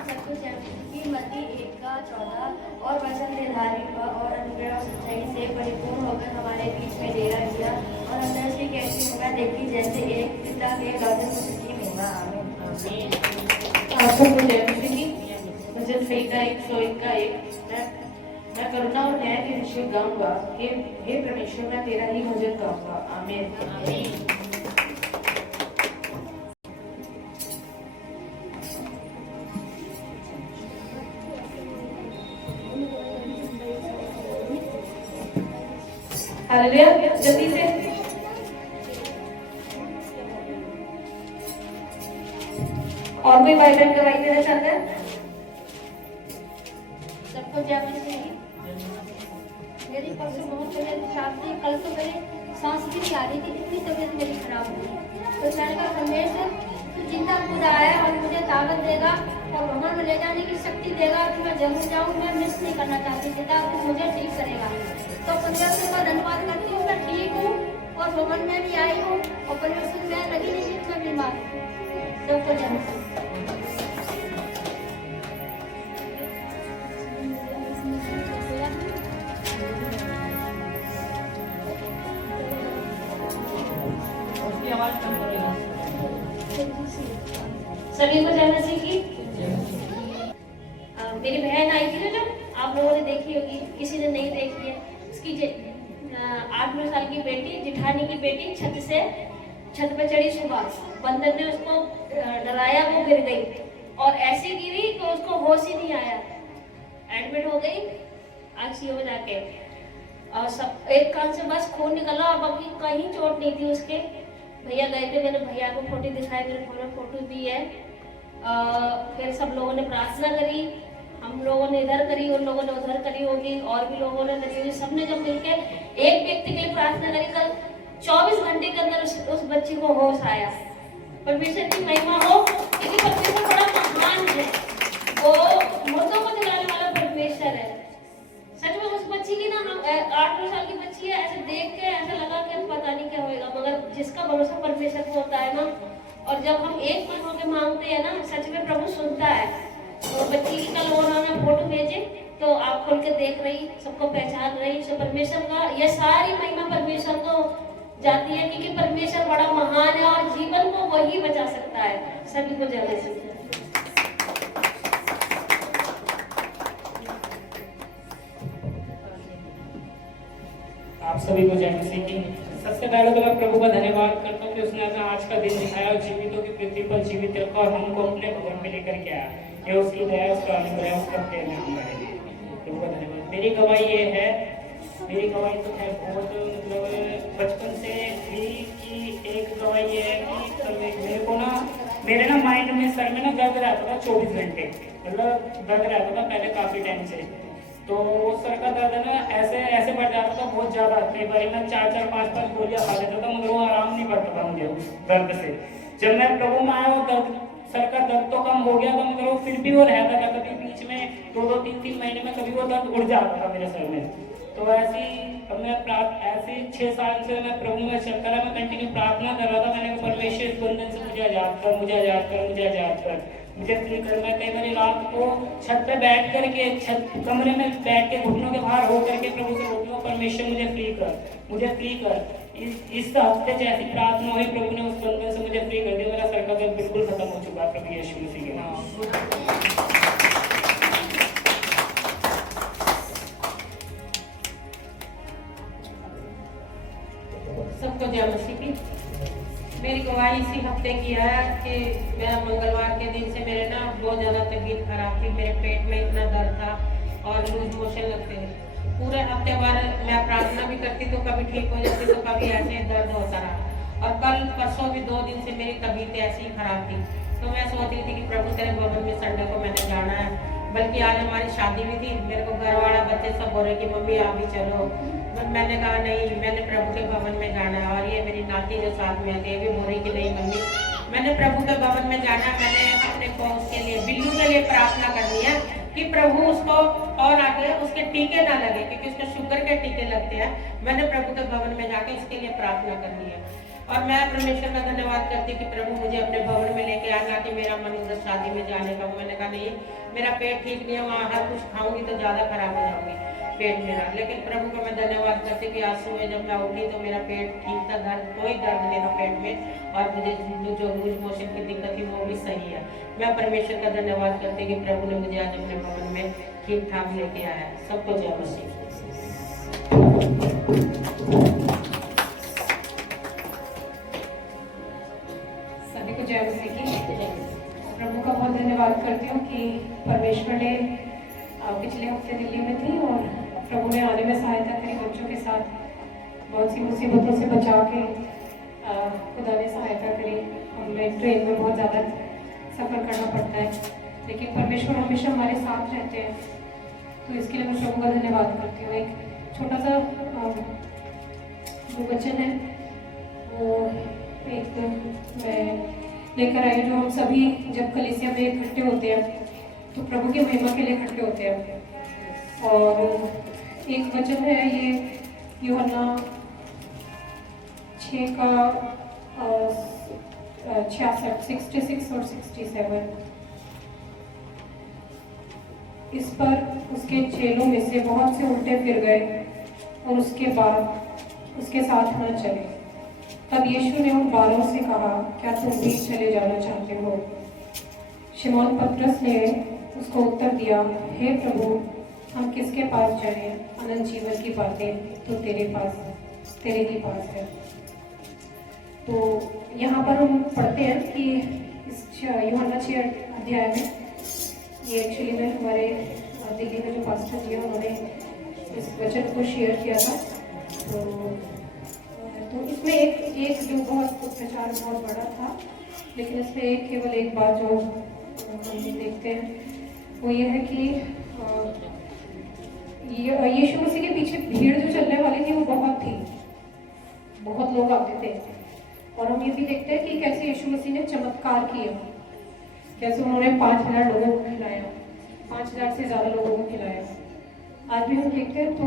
सबको जय मसीह की। मत्ती 1:14 और वचन निर्धारी हुआ और अनुग्रह और सच्चाई से परिपूर्ण होकर हमारे बीच में डेरा किया और हमने उसकी कैसी महिमा देखी जैसे एक पिता के लौटे पुत्र की महिमा। आमीन। आप सबको जय मसीह की। वचन संहिता 101 मैं करुणा और न्याय के विषय गाऊंगा। हे परमेश्वर मैं तेरा ही भजन गाऊंगा। आमीन। हालेलुया। जल्दी से और भी बाइबल गवाही देना चाहते हैं? सबको जय मसीह की। मेरी परसों बहुत तबीयत खराब थी। कल तो मेरी सांस भी नहीं आ रही थी, इतनी तबीयत मेरी खराब हुई। तो कहने का संदेश है तू जिंदा खुदा है और मुझे ताकत देगा और भवन में ले जाने की शक्ति देगा कि मैं जरूर जाऊँ। मैं मिस नहीं करना चाहती पिता, तू मुझे ठीक करेगा। तो परमेश्वर का धन्यवाद करती हूँ। मैं ठीक हूँ और भवन में भी आई हूँ और परमेश्वर में लगी नहीं थी, मैं बीमार हूँ। सबको जय मसीह। उसकी आवाज कम करेगा। सभी को जय मसीह की। मेरी बहन आई थी ना, जो आप लोगों ने देखी होगी, किसी ने नहीं देखी है। उसकी 8-9 साल की बेटी, जिठानी की बेटी छत पे चढ़ी सुबह। बंदर ने उसको डराया, वो गिर गई और ऐसी गिरी तो उसको होश ही नहीं आया। एडमिट हो गई आईसीयू में जाके और सब एक कान से बस खून निकला और बाकी कहीं चोट नहीं थी उसके। भैया गए थे, मैंने भैया को फोटो दिखाई, मेरे फोन में फोटो भी है। फिर सब लोगों ने प्रार्थना करी, हम लोगों ने इधर करी, उन लोगों ने उधर करी होगी और भी लोगों ने करी होगी। सबने जब मिलके एक व्यक्ति के लिए प्रार्थना करी, कल 24 घंटे के अंदर उस बच्ची को होश आया। परमेश्वर की महिमा हो, क्योंकि परमेश्वर बड़ा महान है। वो मुर्दों को जगाने वाला परमेश्वर है। सच में उस बच्ची की ना, हम 8-9 साल की बच्ची है, ऐसे देख के ऐसा लगा कि पता नहीं क्या होएगा, मगर जिसका भरोसा परमेश्वर को होता है ना, और जब हम एक मन होकर मांगते हैं ना, सच में प्रभु सुनता है। तो बच्ची की कल उन्होंने फोटो भेजे तो आप खोल के देख रही, सबको पहचान रही। तो परमेश्वर का ये सारी महिमा परमेश्वर को जाती है, क्योंकि परमेश्वर बड़ा महान है और जीवन को वही बचा सकता है। सभी को जय मसीह। आप सभी को जय मसीह की। सबसे पहले तो मैं प्रभु का धन्यवाद करता हूँ कि उसने हमें आज का दिन दिखाया और जीवितों की पृथ्वी पर जीवित रखा और हमको अपने भवन में लेकर के आया। ये उसकी दया, उसका अनुग्रह, उसका प्रेम है हमारे लिए। प्रभु का धन्यवाद। मेरी गवाही ये है मेरी गवाही तो है बहुत, मतलब बचपन से भी की एक गवाही ये है कि मेरे को ना मेरे ना माइंड में सर में ना दर्द रहता था 24 घंटे, मतलब दर्द रहता था पहले काफ़ी टाइम से। तो सर का दर्द ना ऐसे ऐसे बढ़ जाता था बहुत ज़्यादा, कई बार मैं 4-4, 5-5 गोलियाँ खा लेता था मगर वो आराम नहीं पड़ता था मुझे उस दर्द से। जब मैं प्रभु में आया वो दर्द, सर का दर्द तो कम हो गया था मगर वो फिर भी वो रहता था, कभी बीच में 2-2, 3-3 महीने में कभी वो दर्द उड़ जाता था मेरे सर में। तो ऐसी अब मैं ऐसे 6 साल से मैं प्रभु में चलता रहा, मैं कंटिन्यू प्रार्थना कर रहा था। मैंने परमेश्वर इस बंधन से मुझे आजाद कर, मुझे आजाद कर, मुझे आजाद कर, मुझे फ्री कर। मैं कई बार रात को छत पे बैठ करके, छत कमरे में बैठ के घुटनों के बाहर हो करके प्रभु से बोलता हूँ परमेश्वर मुझे फ्री कर, मुझे फ्री कर। इस हफ्ते जैसी प्रार्थना हुई प्रभु ने उस बंधन से मुझे फ्री कर दिया। मेरा सर का दर्द बिल्कुल खत्म हो चुका है प्रभु यीशु मसीह के नाम। सबको जय मसीह की। मेरी गवाही इसी हफ्ते की है कि मेरा मंगलवार के दिन से मेरे ना बहुत ज़्यादा तबीयत खराब थी, मेरे पेट में इतना दर्द था और लूज मोशन लगते थे। पूरे हफ्ते भर मैं प्रार्थना भी करती तो कभी ठीक हो जाती तो कभी ऐसे दर्द होता रहा। और कल परसों भी 2 दिन से मेरी तबीयत ऐसी ही खराब थी। तो मैं सोच रही थी कि प्रभु तेरे भवन में संडे को मैंने जाना है, बल्कि आज हमारी शादी भी थी। मेरे को घर वाला बच्चे सब बोल रहे कि मम्मी आप भी चलो, बट मैंने कहा नहीं, मैंने प्रभु के भवन में जाना है। और ये मेरी नाती जो साथ में आती है भी बोल रही कि नहीं मम्मी मैंने प्रभु के भवन में जाना है। मैंने अपने पौष के लिए, बिल्लू के लिए प्रार्थना करनी है कि प्रभु उसको और आगे उसके टीके ना लगे, क्योंकि उसको शुगर के टीके लगते हैं। मैंने प्रभु के भवन में जाके उसके लिए प्रार्थना करनी है। और मैं परमेश्वर का धन्यवाद करती हूँ कि प्रभु मुझे अपने भवन में लेके आना कि मेरा मन उधर शादी में जाने का। मैंने कहा नहीं, मेरा पेट ठीक नहीं है, वहाँ हर कुछ खाऊंगी तो ज़्यादा खराब हो जाऊंगी पेट मेरा। लेकिन प्रभु को मैं धन्यवाद करती हूँ कि आज सुबह जब मैं उठी तो मेरा पेट ठीक था, दर्द कोई दर्द नहीं था पेट में, और मुझे जो लूज मोशन की दिक्कत थी वो भी सही है। मैं परमेश्वर का धन्यवाद करती हूँ कि प्रभु ने मुझे आज अपने भवन में ठीक ठाक लेके आया है। सबको जय मसीह। सभी को जय मसीह की। प्रभु का बहुत धन्यवाद करती हूँ कि परमेश्वर ने पिछले हफ्ते दिल्ली में थी और प्रभु ने आने में सहायता करी। बच्चों के साथ बहुत सी मुसीबतों से बचा के खुदा ने सहायता करी। हमें ट्रेन में बहुत ज़्यादा सफ़र करना पड़ता है, लेकिन परमेश्वर हमेशा हमारे साथ रहते हैं, तो इसके लिए मैं प्रभु का धन्यवाद करती हूँ। एक छोटा सा जो वचन है वो एक मैं लेकर आई, जो हम सभी जब कलीसिया में इकट्ठे होते हैं तो प्रभु की महिमा के लिए इकट्ठे होते हैं। और एक वचन है ये यूहन्ना 6 का 66 और 67। इस पर उसके चेलों में से बहुत से उल्टे फिर गए और उसके बाद उसके साथ न चले। तब यीशु ने उन 12 से कहा, क्या तुम भी चले जाना चाहते हो? शिमोन पतरस ने उसको उत्तर दिया, हे प्रभु, हम किसके पास जाएं? अनंत जीवन की बातें तो तेरे ही पास है। तो यहाँ पर हम पढ़ते हैं कि इस यूहन्ना 6 अध्याय में, ये एक्चुअली में हमारे दिल्ली में जो पास्टर जी हैं उन्होंने इस वचन को शेयर किया था। तो इसमें एक जो बहुत प्रचार बहुत बड़ा था, लेकिन इसमें केवल एक बात जो हम देखते हैं वो ये है कि यीशु मसीह के पीछे भीड़ जो चलने वाली थी वो बहुत लोग आते थे। और हम ये भी देखते हैं कि कैसे यीशु मसीह ने चमत्कार किया, कैसे उन्होंने 5000 लोगों को खिलाया, 5000 से ज़्यादा लोगों को खिलाया। आज भी हम देखते हैं तो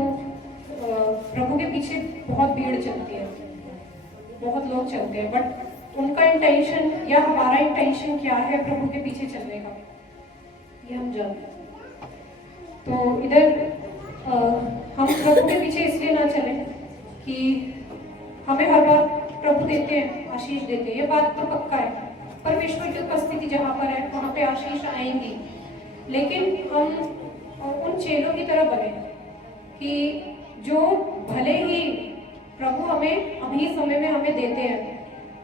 प्रभु के पीछे बहुत भीड़ चलती है, बहुत लोग चलते हैं, बट उनका इंटेंशन या हमारा इंटेंशन क्या है प्रभु के पीछे चलने का, ये हम जानते हैं। तो इधर हम प्रभु के पीछे इसलिए ना चलें कि हमें हर बार प्रभु देते हैं, आशीष देते हैं, ये बात तो पक्का है। परमेश्वर की उपस्थिति जहाँ पर है वहाँ पे आशीष आएंगी, लेकिन हम उन चेलों की तरह बने कि जो भले ही प्रभु हमें अभी समय में हमें देते हैं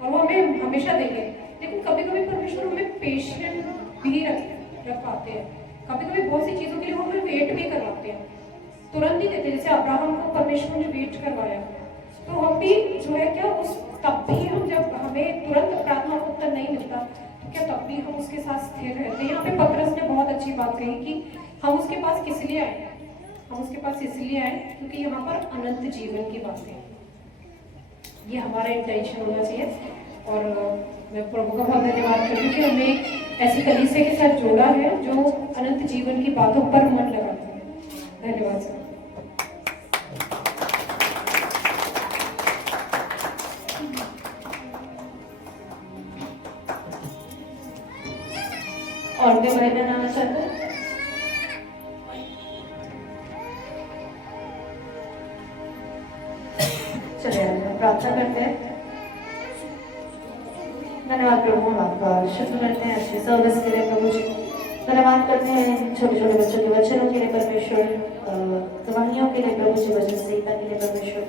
और वो हमें हमेशा देंगे, लेकिन कभी कभी परमेश्वर हमें पेशेंट भी रख पाते हैं। कभी कभी बहुत सी चीज़ों के लिए वो हमें वेट भी करवाते हैं। तुरंत ही देते, जैसे अब्राहम को परमेश्वर ने वेट करवाया, तो हम भी जो है क्या उस तब भी हम जब हमें तुरंत प्रार्थना का उत्तर नहीं मिलता तो क्या तब भी हम उसके साथ स्थिर रहते हैं। यहाँ पे पतरस ने बहुत अच्छी बात कही कि हम उसके पास किस लिए आए, हम उसके पास इसलिए आए क्योंकि यहाँ पर अनंत जीवन की बात है, ये हमारा इंटेंशन होना चाहिए। और मैं प्रभु का बहुत धन्यवाद करती हूँ कि हमें ऐसी कलीसिया के साथ जोड़ा है जो अनंत जीवन की बातों पर मन लगाते हैं। धन्यवाद सर। और कोई भाई बहन आना चाहते हैं? चलिए हम प्रार्थना करते हैं। धन्यवाद प्रभु, हम आपका शुक्र करते हैं अच्छी सर्विस के लिए प्रभु जी। धन्यवाद करते हैं छोटे छोटे बच्चों के वचनों के लिए परमेश्वर, दवाइयों के लिए प्रभु जी, वचन संहिता के लिए परमेश्वर।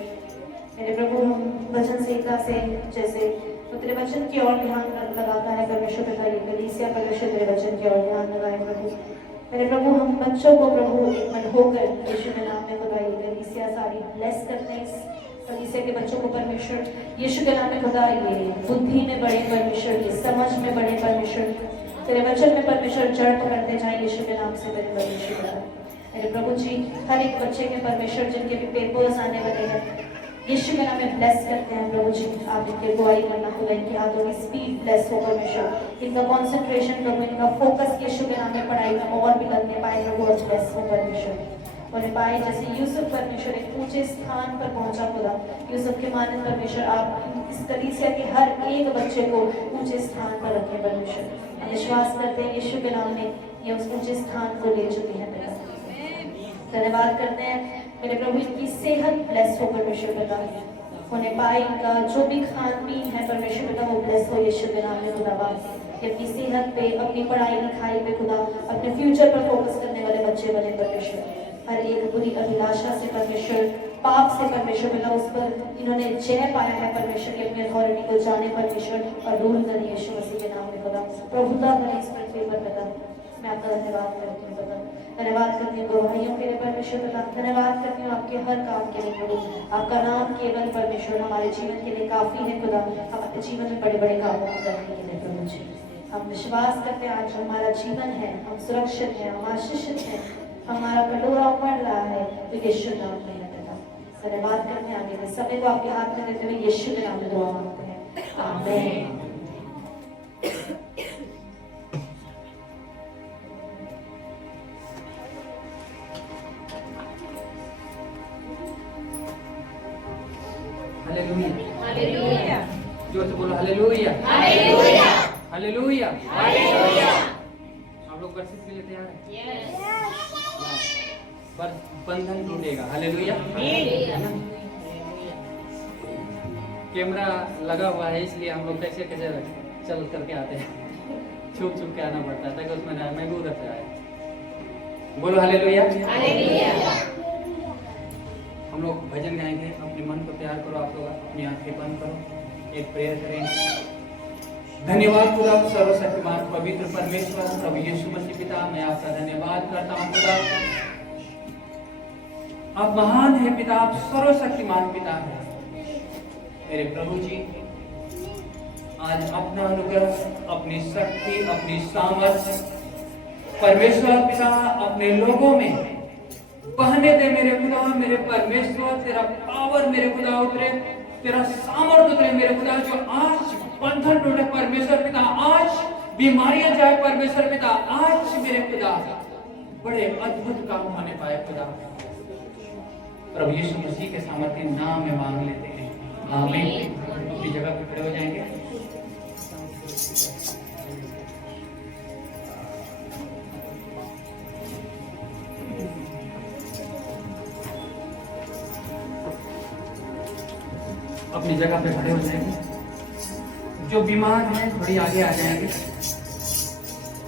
मेरे प्रभु, हम वचन संहिता से जैसे तो तेरे वचन की ओर ध्यान लगाता है परमेश्वर पिता, ये कलीसिया परमेश्वर तेरे वचन की ओर ध्यान लगाए प्रभु। मेरे प्रभु, हम बच्चों को प्रभु एक मन होकर यीशु के नाम में खुदा ये कलीसिया सारी ब्लेस करते हैं। इस कलीसिया के बच्चों को परमेश्वर यीशु के नाम में खुदा ये बुद्धि में बढ़े परमेश्वर, ये समझ में बढ़े परमेश्वर, तेरे वचन में परमेश्वर जड़ पकड़ते जाए यीशु के नाम से मेरे परमेश्वर पिता। मेरे प्रभु जी, हर एक बच्चे के परमेश्वर जिनके भी पेपर्स आने वाले हैं यीशु के नाम में ब्लेस करते हैं प्रभु जी। आप इनके अगुवाई करना खुदा, इनके हाथों की स्पीड ब्लेस हो परमेश्वर, इनका कॉन्सेंट्रेशन प्रभु, इनका फोकस यीशु के नाम में पढ़ाई में और भी लगने पाए प्रभु, और ब्लेस हो परमेश्वर। और पाए जैसे यूसुफ परमेश्वर एक ऊंचे स्थान पर पहुंचा खुदा, यूसुफ के मानन परमेश्वर आप इस कलीसिया के हर एक बच्चे को ऊंचे स्थान पर रखें परमेश्वर। हम विश्वास करते हैं यीशु के नाम में ये उस ऊंचे स्थान को ले चुकी है पिता। धन्यवाद करते हैं मेरे प्रभु, इनकी सेहत ब्लेस हो परमेश्वर पिता, उन्हें पाए इनका जो भी खान पीन है परमेश्वर पिता वो ब्लेस हो यीशु के नाम में खुदा। अपनी सेहत पे, अपनी पढ़ाई लिखाई पे खुदा, अपने फ्यूचर पर फोकस करने वाले बच्चे बने परमेश्वर। हर एक बुरी अभिलाषा से परमेश्वर, पाप से परमेश्वर पिता, उस पर इन्होंने जय पाया है परमेश्वर की अपनी अथॉरिटी को जाने परमेश्वर और रूल करें यीशु मसीह के नाम में खुदा। प्रभुता करें इस पृथ्वी पर पिता। मैं आपका धन्यवाद करती हूँ पिता, धन्यवाद करती हूँ गवाहियों के लिए परमेश्वर पिता, धन्यवाद करती हूँ आपके हर काम के लिए प्रभु। आपका नाम केवल परमेश्वर हमारे जीवन के लिए काफी है खुदा, हमारे जीवन में बड़े बड़े कामों को करने के लिए प्रभु जी। हम विश्वास करते हैं आज हमारा जीवन है, हम सुरक्षित हैं, हम आशीषित हैं, हमारा कटोरा उमड़ रहा है तो यीशु नाम में है पिता। धन्यवाद करते हैं, आगे के समय को आपके हाथ में देते हुए यीशु के नाम में दुआ मांगते हैं, आमीन। हालेलुया, जोर से बोलो हालेलुया, हालेलुया, हालेलुया, हालेलुया। आप लोग वर्षिप के लिए तैयार हैं? बंधन टूटेगा। हालेलुया। कैमरा लगा हुआ है इसलिए हम लोग कैसे कैसे चल करके आते हैं, छुप छुप के आना पड़ता है ताकि उसमें महबूब रख आए। बोलो हालेलुया, हालेलुया। हम लोग भजन गाएंगे, अपने मन को तैयार करो, आप लोग अपनी आंखें बंद करो, एक प्रेयर करेंगे। धन्यवाद खुदा सर्वशक्तिमान पवित्र परमेश्वर प्रभु यीशु मसीह पिता, मैं आपका धन्यवाद करता हूँ खुदा। आप महान है पिता, आप सर्वशक्तिमान पिता है मेरे प्रभु जी। आज अपना अनुग्रह, अपनी शक्ति, अपनी सामर्थ्य परमेश्वर पिता अपने लोगों में बहने दे मेरे खुदा। मेरे परमेश्वर तेरा पावर मेरे खुदा उतरे, तेरा सामर्थ्य उतरे मेरे खुदा। जो आज बंधन टूटे परमेश्वर पिता, आज बीमारियां जाए परमेश्वर पिता, आज मेरे खुदा बड़े अद्भुत काम होने पाए खुदा। प्रभु यीशु मसीह के सामर्थ्य नाम में मांग लेते हैं, आमीन। अपनी जगह पर खड़े हो जाएंगे। अपनी जगह पे खड़े हो जाएंगे। जो बीमार हैं थोड़ी आगे आ जाएंगे।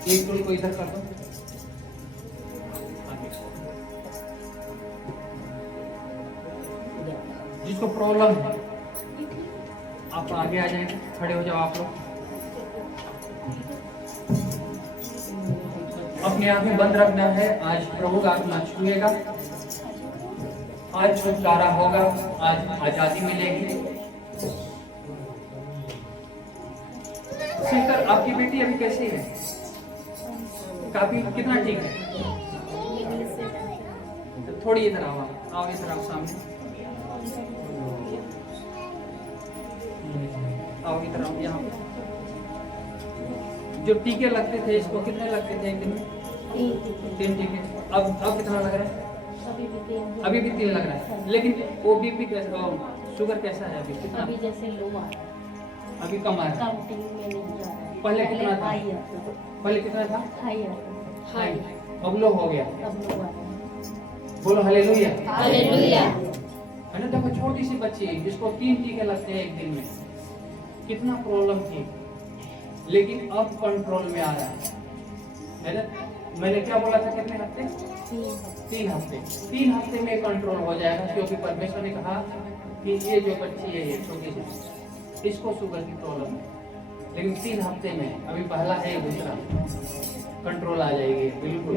एक टूल को इधर कर दो। जिसको प्रॉब्लम है आप आगे आ जाएंगे, खड़े हो जाओ आप लोग। अपनी आंखें बंद रखना है। आज प्रभु का आत्मा छूएगा। आज छुटकारा होगा, आज आजादी मिलेगी। सिस्टर, आपकी बेटी अभी कैसी है? काफी कितना ठीक है? थोड़ी इधर आओ, आओ इधर आओ सामने, आओ इधर आओ। यहाँ जो टीके लगते थे इसको कितने लगते थे एक दिन में? 3 टीके। अब कितना लग रहा है? अभी भी 3 लग रहा है। लेकिन वो बीपी कैसा, शुगर कैसा है अभी? कितना? अभी जैसे लो आ अभी कम आ रहा है। काउंटिंग में नहीं जा रहा है। पहले कितना था? हाई आता था। पहले कितना था? हाई आता था। हाई। अब लो हो गया। अब लो आ रहा है। बोलो हालेलुया। हालेलुया। है ना? देखो छोटी सी बच्ची जिसको 3 टीके लगते हैं एक दिन में, कितना प्रॉब्लम थी, लेकिन अब कंट्रोल में आ रहा है ना? मैंने क्या बोला था? कितने हफ्ते? 3 हफ्ते। 3 हफ्ते में कंट्रोल हो जाएगा, क्योंकि परमेश्वर ने कहा कि ये जो बच्ची है, ये छोटी सी, इसको शुगर की प्रॉब्लम है, लेकिन 3 हफ्ते में, अभी पहला है दूसरा, कंट्रोल आ जाएगी बिल्कुल।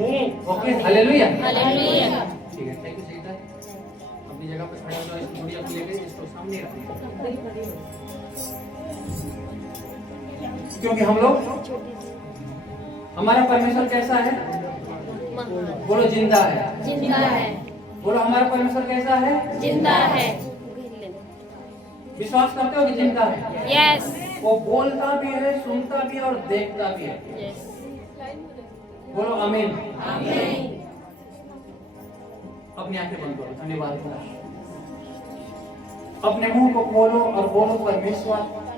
Okay, hallelujah. हालेलुया। ठीक है, थैंक यू सीता। अपनी जगह पे खड़े हो जाओ, इस गुड़िया को लेकर इसको सामने रखिए, क्योंकि हम लोग, हमारा परमेश्वर कैसा है? बोलो जिंदा है। जिंदा है। बोलो हमारा परमेश्वर कैसा है? जिंदा है। विश्वास करते हो कि जिंदा है? यस। वो बोलता भी है, सुनता भी है और देखता भी है। यस। बोलो आमीन। आमीन। अपनी आंखें बंद करो। धन्यवाद। अपने मुंह को खोलो और बोलो, परमेश्वर